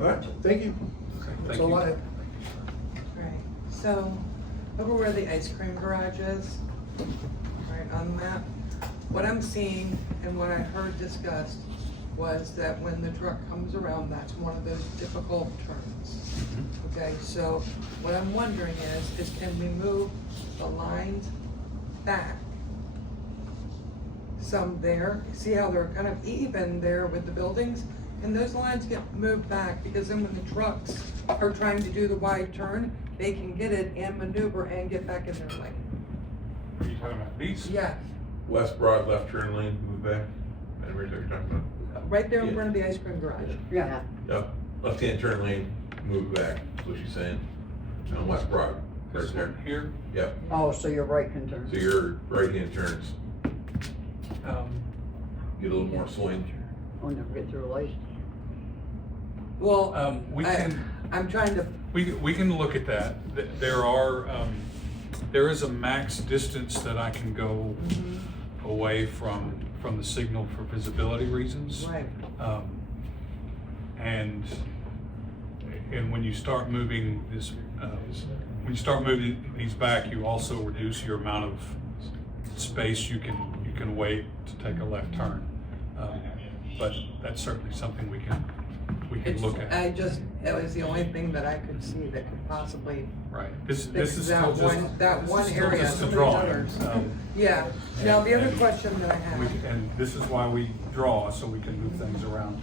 All right, thank you. Thank That's you. all I have. Right, so over where the ice cream garage is, right on the map, what I'm seeing and what I heard discussed was that when the truck comes around, that's one of those difficult turns. Okay, so what I'm wondering is can we move the lines back some there? See how they're kind of even there with the buildings? And those lines get moved back, because then when the trucks are trying to do the wide turn, they can get it and maneuver and get back in their lane. Are you talking about these? Yeah, West Broad left turn lane, move back. And where's that talking about? right there in Yeah. front of the ice cream garage. Yeah. Yep, left-hand turn lane, move back, that's what she's saying. On West Broad, right This there. one here? Yep, Oh, so your right can turn. so your right-hand turns, get a little more swing. Oh, never get through a light. Well, We can. I'm trying to, We can look at that. There is a max distance that I can go away from the signal for visibility reasons. right, And when you start moving this, when you start moving these back, you also reduce your amount of space you can wait to take a left turn. But that's certainly something we can look at. that was the only thing that I could see that could possibly Right. This fix is that still just. one, that this one is still area. just a Some of the drawing. others. Yeah, now the other and question that I have. And this is why we draw, so we can move things around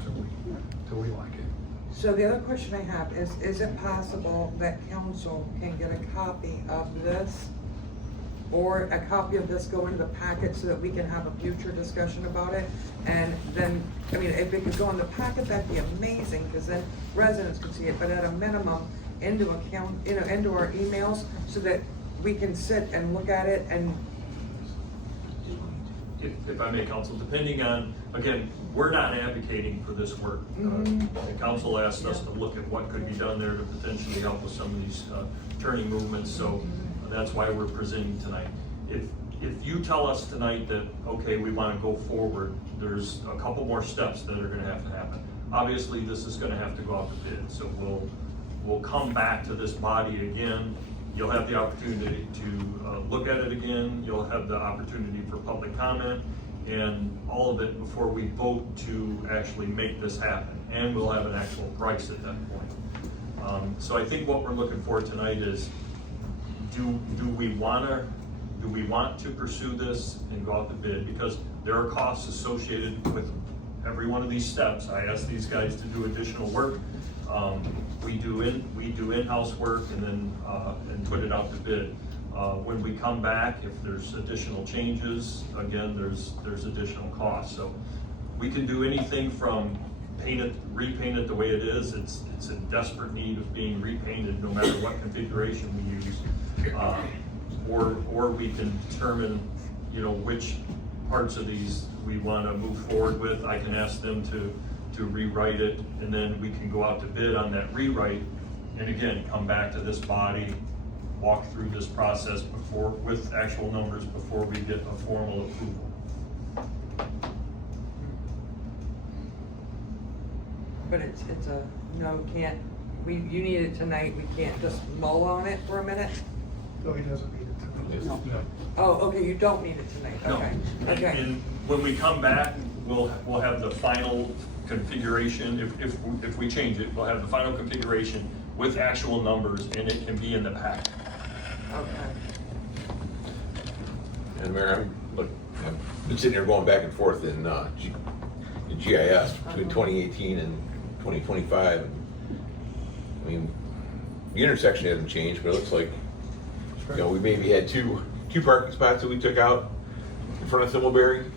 till we like it. So the other question I have is it possible that council can get a copy of this? Or a copy of this go into the packet so that we can have a future discussion about it? And then, I mean, if it could go in the packet, that'd be amazing, because then residents could see it, but at a minimum, into our emails, so that we can sit and look at it and. If I may, counsel, depending on, again, we're not advocating for this work. Mhm. The council asked us to look at what could be done there to potentially help with some of these turning movements, so that's why we're presenting tonight. If you tell us tonight that, okay, we want to go forward, there's a couple more steps that are going to have to happen. obviously this is gonna have to go out to bid, so we'll come back to this body again. You'll have the opportunity to look at it again, you'll have the opportunity for public comment, and all of it before we vote to actually make this happen, and we'll have an actual price at that point. So I think what we're looking for tonight is, do we want to pursue this and go out to bid? Because there are costs associated with every one of these steps. I asked these guys to do additional work. We do in-house work and then and put it out to bid. When we come back, if there's additional changes, again, there's additional costs. So we can do anything from repaint it the way it is. It's in desperate need of being repainted, no matter what configuration we use. Or we can determine, which parts of these we want to move forward with. I can ask them to rewrite it, and then we can go out to bid on that rewrite, and again, come back to this body, walk through this process with actual numbers before we get a formal approval. But it's a, no, you need it tonight, we can't just mull on it for a minute? No, he doesn't need it tonight. No. Oh, okay, you don't need it tonight, No. okay, And- okay. And when we come back, we'll have the final configuration. If we change it, we'll have the final configuration with actual numbers, and it can be in the pack. Okay. And Mayor, I've been sitting here going back and forth in GIS between 2018 and 2025. I mean, the intersection hasn't changed, but it looks like, we maybe had two parking spots that we took out in front of Thimbleberry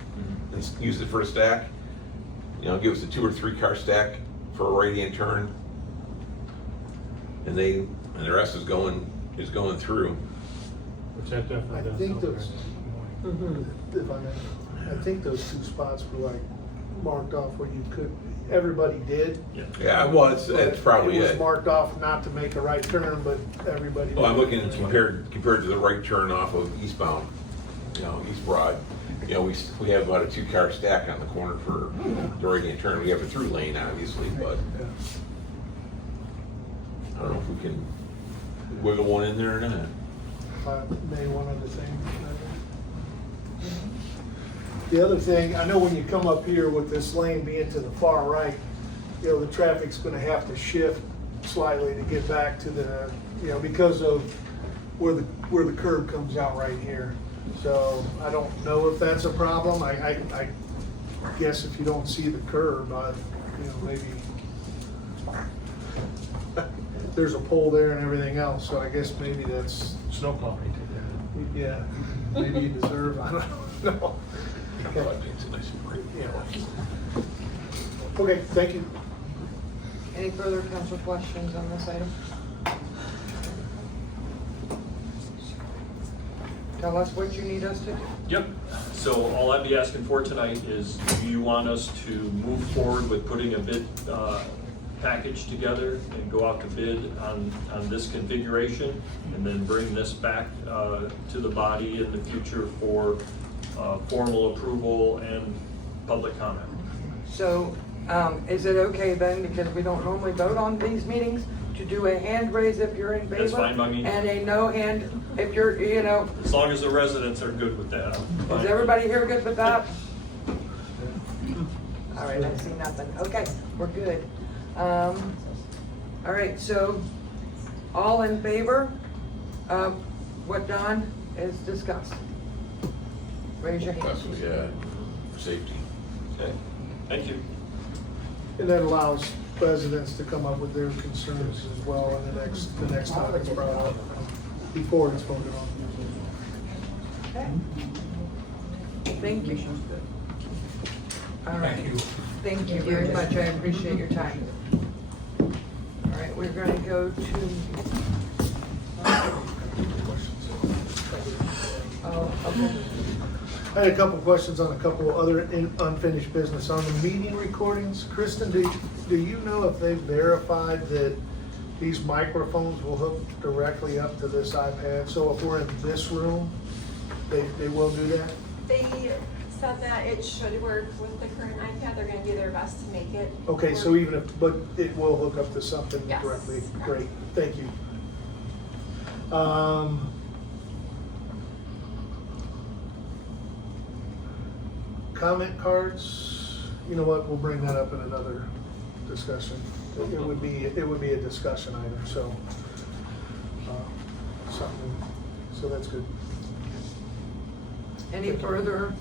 and used it for a stack. Give us a 2 or 3 car stack for a right-hand turn. And the rest is going through. Which that definitely does. I think help those, there. if I may, I think those 2 spots were like marked off where you could, everybody did. Yeah, well, that's probably It was it. marked off not to make a right turn, but everybody. Well, I'm did. looking compared to the right turn off of eastbound, East Broad. We have about a 2 car stack on the corner for the right-hand turn. We have a through lane, obviously, but I don't know if we can wiggle one in there or not. If I may, one other thing. The other thing, I know when you come up here with this lane being to the far right, the traffic's gonna have to shift slightly to get back to the, because of where the curb comes out right here. So I don't know if that's a problem. I guess if you don't see the curb, maybe there's a pole there and everything else, so I guess maybe that's. Snowplow may take Yeah, maybe you deserve, I don't know. Yeah. Okay, thank you. Any further council questions on this item? Tell us what you need us to do. Yep, so all I'd be asking for tonight is, do you want us to move forward with putting a bid package together and go out to bid on this configuration, and then bring this back to the body in the future for formal approval and public comment? So, is it okay then, because we don't normally vote on these meetings, to do a hand raise if you're in favor? That's fine by me. And a no hand if you're, As long as the residents are good with that. I'm fine. is everybody here good with that? All right, I see nothing. Okay, we're good. All right, so all in favor of what Don has discussed? Raise your hand. That's what we had, safety. Okay, thank you. And that allows residents to come up with their concerns as well in the next time it's brought up, before it's voted on. Okay. Thank you. All right. Thank you very much. I appreciate your time. All right, we're gonna go to. Oh, okay. I had a couple questions on a couple other unfinished business. On the meeting recordings, Kristen, do you know if they've verified that these microphones will hook directly up to this iPad? So if we're in this room, they will do that? They said that it should work with the current iPad. They're gonna do their best to make it. Okay, so work. even if, but it will hook up to something Yes. directly. Correct. Great, thank you. Comment cards, you know what, we'll bring that up in another discussion. It would be a discussion item, so, so that's good. Any further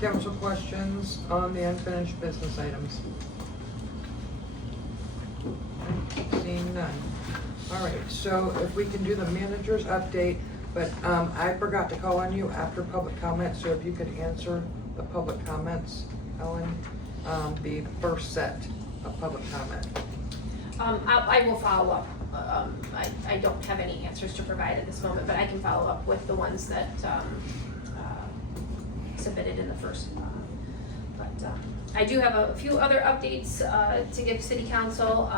council questions on the unfinished business items? Seeing none. All right, so if we can do the manager's update, but I forgot to call on you after public comment, so if you could answer the public comments, Ellen, the first set of public comment. I will follow up. I don't have any answers to provide at this moment, but I can follow up with the ones that submitted in the first. But I do have a few other updates to give City Council.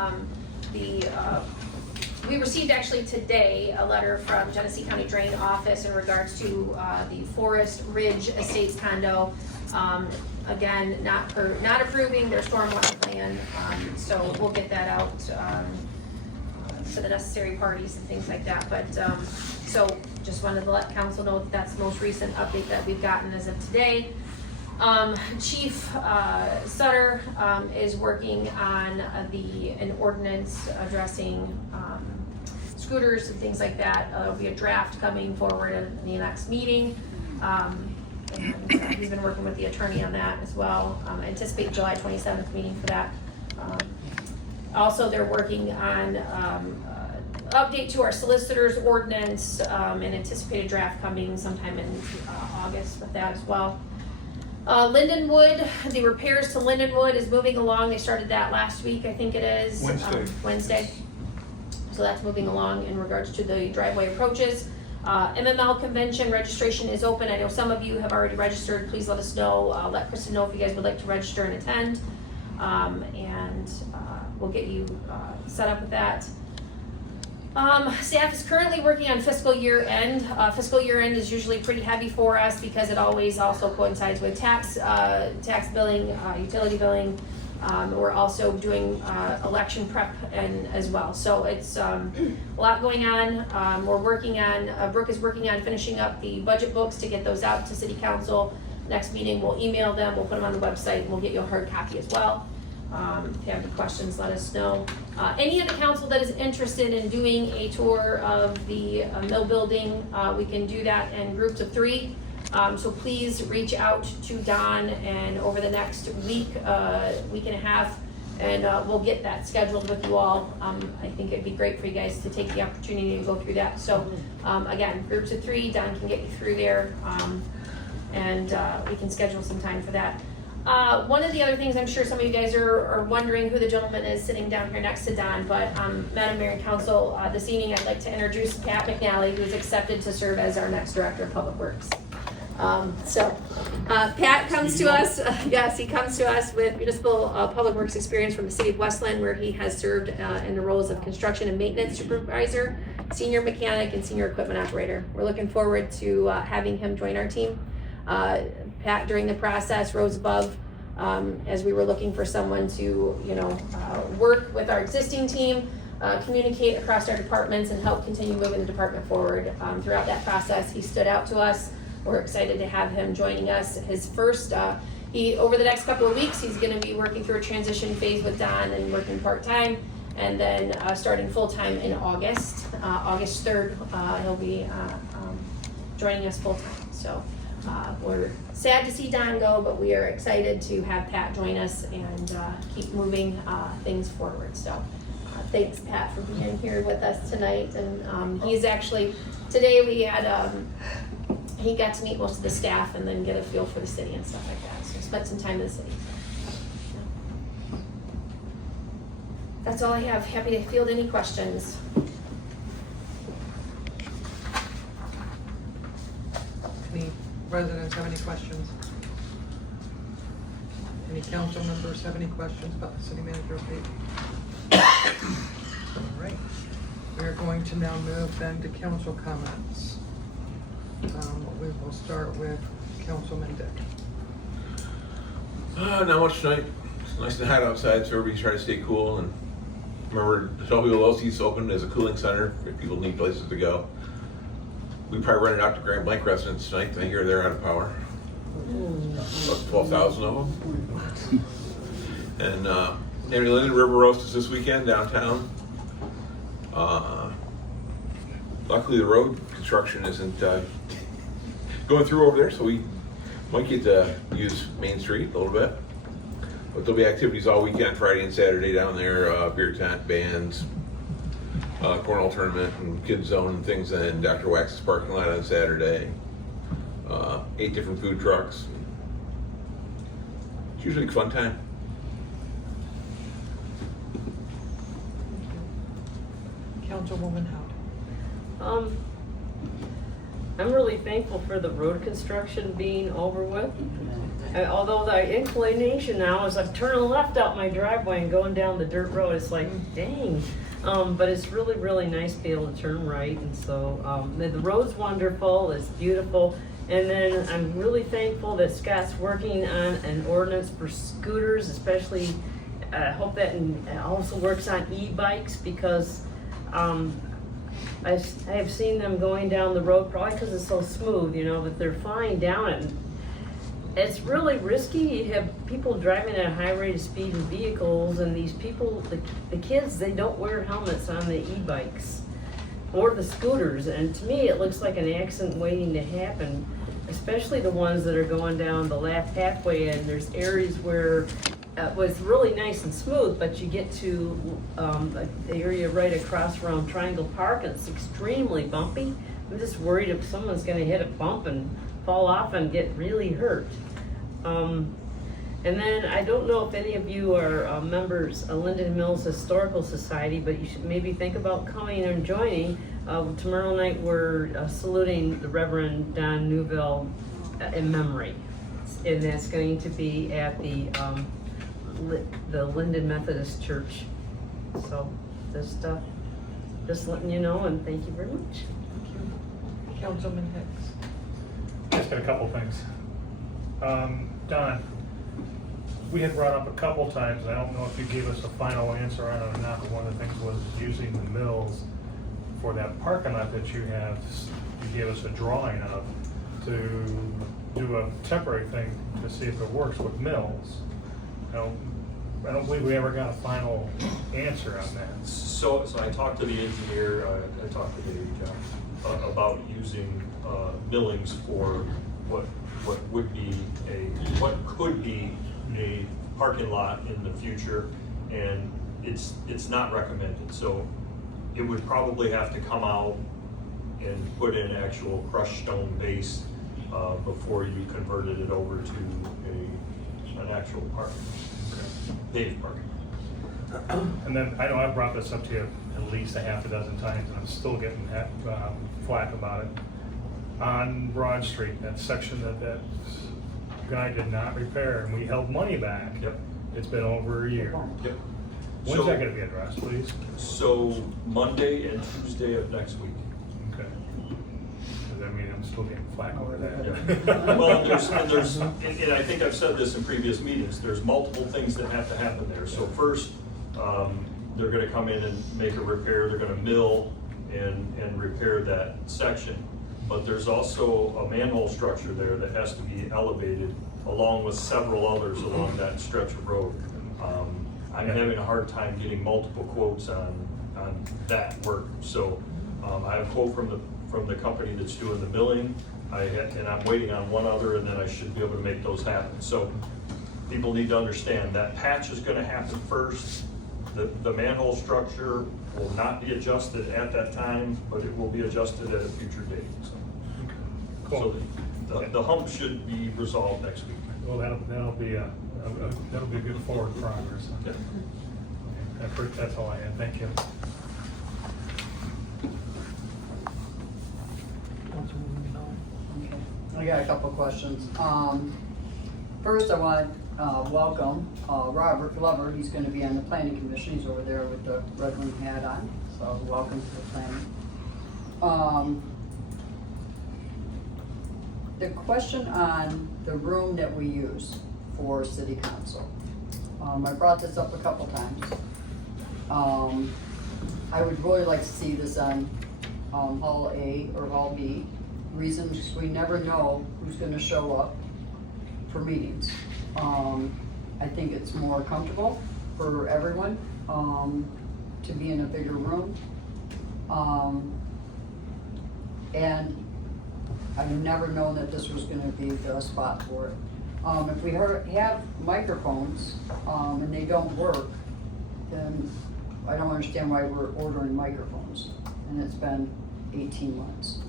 We received actually today a letter from Genesee County Drain Office in regards to the Forest Ridge Estates condo. Again, not approving their stormwater plan, so we'll get that out to the necessary parties and things like that. But so just wanted to let council know that that's the most recent update that we've gotten as of today. Chief Sutter is working on an ordinance addressing scooters and things like that. There'll be a draft coming forward in the next meeting. And he's been working with the attorney on that as well. Anticipate July 27th meeting for that. Also, they're working on update to our solicitor's ordinance and anticipated draft coming sometime in August with that as well. Lindenwood, the repairs to Lindenwood is moving along. They started that last week, I think it is. Wednesday. So that's moving along in regards to the driveway approaches. MML convention registration is open. I know some of you have already registered. Please let us know. Let Kristen know if you guys would like to register and attend. And we'll get you set up with that. Staff is currently working on fiscal year end. Fiscal year end is usually pretty heavy for us because it always also coincides with tax billing, utility billing. We're also doing election prep and as well. So it's a lot going on. We're working on, Brooke is working on finishing up the budget books to get those out to City Council. Next meeting, we'll email them, we'll put them on the website, and we'll get you a hard copy as well. If you have any questions, let us know. Any of the council that is interested in doing a tour of the mill building, we can do that in groups of 3. So please reach out to Don, and over the next week, week and a half, and we'll get that scheduled with you all. I think it'd be great for you guys to take the opportunity to go through that. So again, groups of 3, Don can get you through there, and we can schedule some time for that. One of the other things, I'm sure some of you guys are wondering who the gentleman is sitting down here next to Don, but Madam Mayor and Council, this evening I'd like to introduce Pat McNally, who's accepted to serve as our next Director of Public Works. Pat comes to us, yes, he comes to us with municipal public works experience from the city of Westland, where he has served in the roles of construction and maintenance supervisor, senior mechanic, and senior equipment operator. We're looking forward to having him join our team. Pat, during the process, rose above as we were looking for someone to, work with our existing team, communicate across our departments, and help continue moving the department forward. Throughout that process, he stood out to us. We're excited to have him joining us. His first, over the next couple of weeks, he's going to be working through a transition phase with Don and working part-time, and then starting full-time in August. August 3rd, he'll be joining us full-time. So we're sad to see Don go, but we are excited to have Pat join us and keep moving things forward. So thanks, Pat, for being here with us tonight. And he's actually, today we had, he got to meet most of the staff and then get a feel for the city and stuff like that. So spent some time in the city. That's all I have. Happy to field any questions. Any residents have any questions? Any council members have any questions about the city manager update? All right, we're going to now move then to council comments. We will start with Councilman Dick. Not much tonight. It's nice and hot outside, so everybody's trying to stay cool. And remember, the Shelby Losey's open as a cooling center if people need places to go. We probably rented out to Grand Blanc residents tonight. I hear they're out of power. About 12,000 of them. And Linden River Roast is this weekend downtown. Luckily, the road construction isn't going through over there, so we might get to use Main Street a little bit. But there'll be activities all weekend, Friday and Saturday down there, beer tent, bands, cornhole tournament, and kids zone and things, and Dr. Wax's parking lot on Saturday. 8 different food trucks. It's usually a fun time. Councilwoman Howe. I'm really thankful for the road construction being over with. Although the inclination now is I'm turning left out my driveway and going down the dirt road, it's like, dang. But it's really, really nice to be able to turn right, and so the road's wonderful, it's beautiful. And then I'm really thankful that Scott's working on an ordinance for scooters, especially, I hope that also works on e-bikes, because I have seen them going down the road, probably because it's so smooth, you know, but they're flying down it. It's really risky. You have people driving at a high rate of speed in vehicles, and these people, the kids, they don't wear helmets on the e-bikes or the scooters. And to me, it looks like an accident waiting to happen, especially the ones that are going down the left pathway, and there's areas where it was really nice and smooth, but you get to the area right across from Triangle Park, and it's extremely bumpy. I'm just worried if someone's gonna hit a bump and fall off and get really hurt. And then I don't know if any of you are members of Linden Mills Historical Society, but you should maybe think about coming and joining. Tomorrow night we're saluting the Reverend Don Newville in memory. And that's going to be at the Linden Methodist Church. So just letting you know, and thank you very much. Thank you. Councilman Hicks. Just got a couple things. Don, we had brought up a couple times, I don't know if you gave us a final answer on it or not, but one of the things was using the mills for that parking lot that you have, you gave us a drawing of, to do a temporary thing to see if it works with mills. I don't believe we ever got a final answer on that. So I talked to the engineer, I talked to Dave John about using millings for what could be a parking lot in the future, and it's not recommended. So it would probably have to come out and put in actual crushed stone base before you converted it over to an actual parking, paved parking. And then, I know I've brought this up to you at least a half a dozen times, and I'm still getting flack about it. On Broad Street, that section that guy did not repair, and we held money back. Yep. It's been over a year. Yep. When's that gonna be addressed, please? So Monday and Tuesday of next week. Okay. 'Cause I mean, I'm still getting flack over that. Well, and I think I've said this in previous meetings, there's multiple things that have to happen there. So first, they're gonna come in and make a repair, they're gonna mill and repair that section. But there's also a manhole structure there that has to be elevated along with several others along that stretch of road. I'm having a hard time getting multiple quotes on that work. So I have a quote from the company that's doing the milling, and I'm waiting on one other, and then I should be able to make those happen. So people need to understand that patch is gonna happen first. The manhole structure will not be adjusted at that time, but it will be adjusted at a future date. So, Cool. So the hump should be resolved next week. Well, that'll be a good forward progress. Yeah. That's all I had, thank you. Councilwoman Bell. Okay, I got a couple of questions. First, I want to welcome Robert Glover. He's going to be on the planning commission. He's over there with the red wing hat on. So welcome to the planning. The question on the room that we use for city council. I brought this up a couple times. I would really like to see this on, Hall A or Hall B. Reasons, we never know who's gonna show up for meetings. I think it's more comfortable for everyone, to be in a bigger room. And I've never known that this was gonna be the spot for it. If we have microphones, and they don't work, then I don't understand why we're ordering microphones, and it's been 18 months.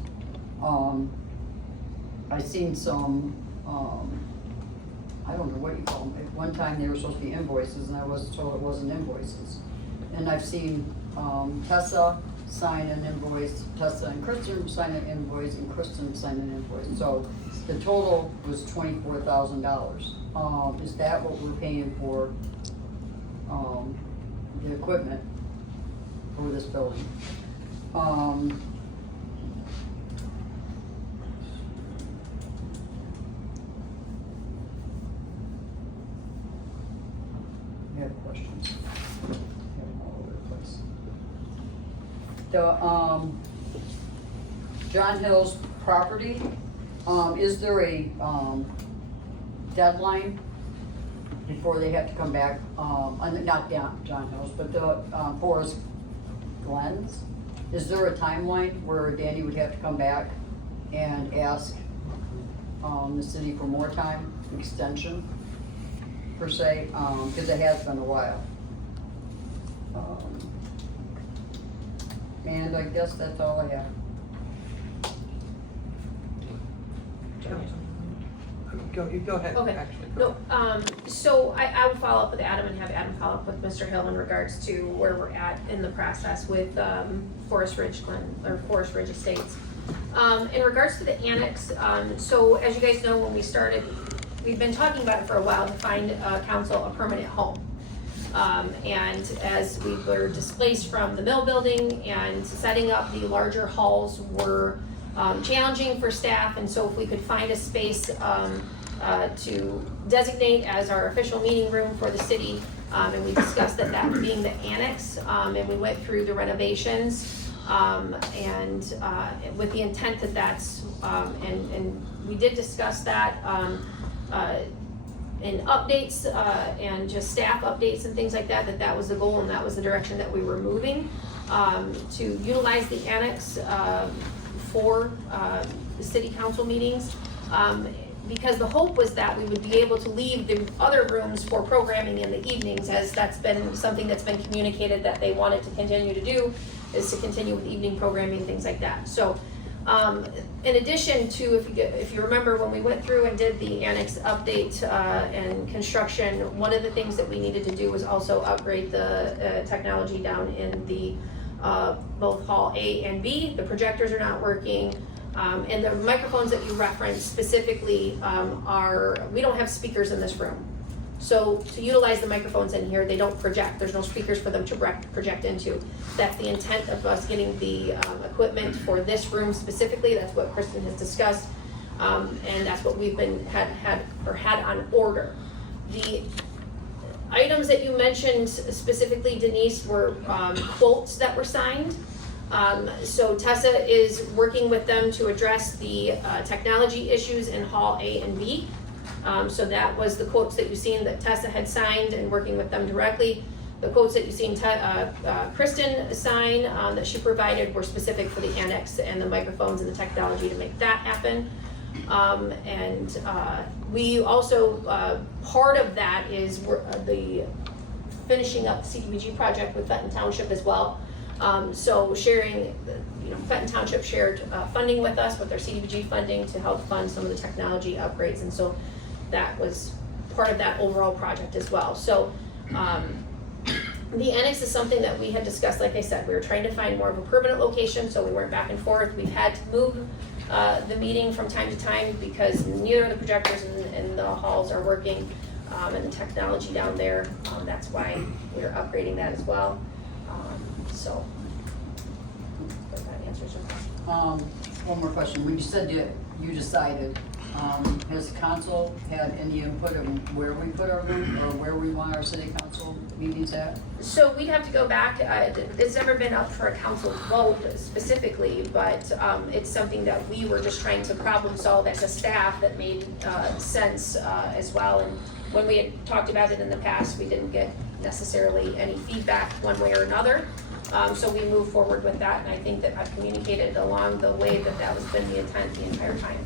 I seen some, I don't know what you call them. At one time, they were supposed to be invoices, and I was told it wasn't invoices. And I've seen, Tessa sign an invoice, Tessa and Kristen sign an invoice, and Kristen sign an invoice. So the total was $24,000. Is that what we're paying for, the equipment for this building? I have questions. I have them all over the place. The, John Hill's property, is there a, deadline before they have to come back, not down John Hill's, but the, Forest Glens? Is there a timeline where Danny would have to come back and ask, the city for more time, extension, per se, cause it has been a while. And I guess that's all I have. You go ahead, Okay. actually. No, so I would follow up with Adam and have Adam follow up with Mr. Hill in regards to where we're at in the process with, Forest Ridge Estates. In regards to the annex, so as you guys know, when we started, we've been talking about it for a while to find, council a permanent home. And as we were displaced from the mill building and setting up the larger halls were, challenging for staff, and so if we could find a space, to designate as our official meeting room for the city, and we discussed that being the annex, and we went through the renovations, and with the intent that that's, and we did discuss that, in updates, and just staff updates and things like that, that was the goal and that was the direction that we were moving, to utilize the annex, for, the city council meetings. Because the hope was that we would be able to leave the other rooms for programming in the evenings, as that's been something that's been communicated that they wanted to continue to do, is to continue with evening programming, things like that. So, in addition to, if you remember when we went through and did the annex update, and construction, one of the things that we needed to do was also upgrade the, technology down in the, both Hall A and B. The projectors are not working. And the microphones that you referenced specifically, we don't have speakers in this room. So to utilize the microphones in here, they don't project. There's no speakers for them to project into. That's the intent of us getting the equipment for this room specifically. That's what Kristen has discussed. And that's what we've been had on order. The items that you mentioned specifically, Denise, were quotes that were signed. So Tessa is working with them to address the technology issues in Hall A and B. So that was the quotes that you've seen that Tessa had signed and working with them directly. The quotes that you've seen Kristen sign that she provided were specific for the annex and the microphones and the technology to make that happen. And we also, part of that is the finishing up the CDBG project with Fenton Township as well. So sharing, Fenton Township shared funding with us with their CDBG funding to help fund some of the technology upgrades, and so that was part of that overall project as well. So the annex is something that we had discussed. Like I said, we were trying to find more of a permanent location, so we weren't back and forth. We've had to move the meeting from time to time because neither of the projectors in the halls are working, and the technology down there. That's why we're upgrading that as well. So, if that answers your question. One more question. When you said you decided Has the council had any input on where we put our room, or where we want our city council meetings at? So we'd have to go back, it's never been up for a council vote specifically, but it's something that we were just trying to problem solve as a staff that made sense as well. And when we had talked about it in the past, we didn't get necessarily any feedback one way or another. So we moved forward with that, and I think that I've communicated along the way that that was been the intent the entire time.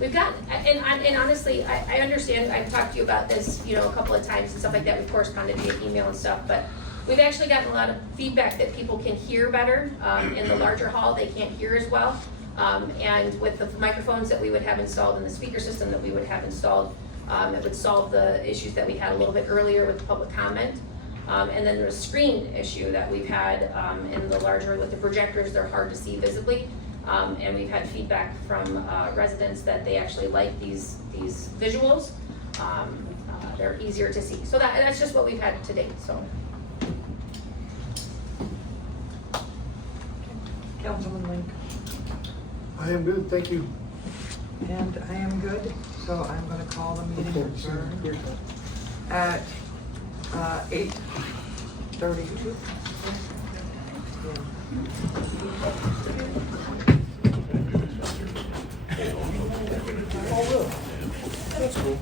We've got, and honestly, I understand, I've talked to you about this, you know, a couple of times and stuff like that, we've corresponded via email and stuff, but we've actually gotten a lot of feedback that people can hear better. In the larger hall, they can't hear as well. And with the microphones that we would have installed and the speaker system that we would have installed, it would solve the issues that we had a little bit earlier with the public comment. And then there's a screen issue that we've had in the larger, with the projectors, they're hard to see visibly. And we've had feedback from residents that they actually like these visuals. They're easier to see. So that's just what we've had to date, so. Councilman Link. I am good, thank you. And I am good, so I'm gonna call the meeting adjourned at 8:32. That's cool.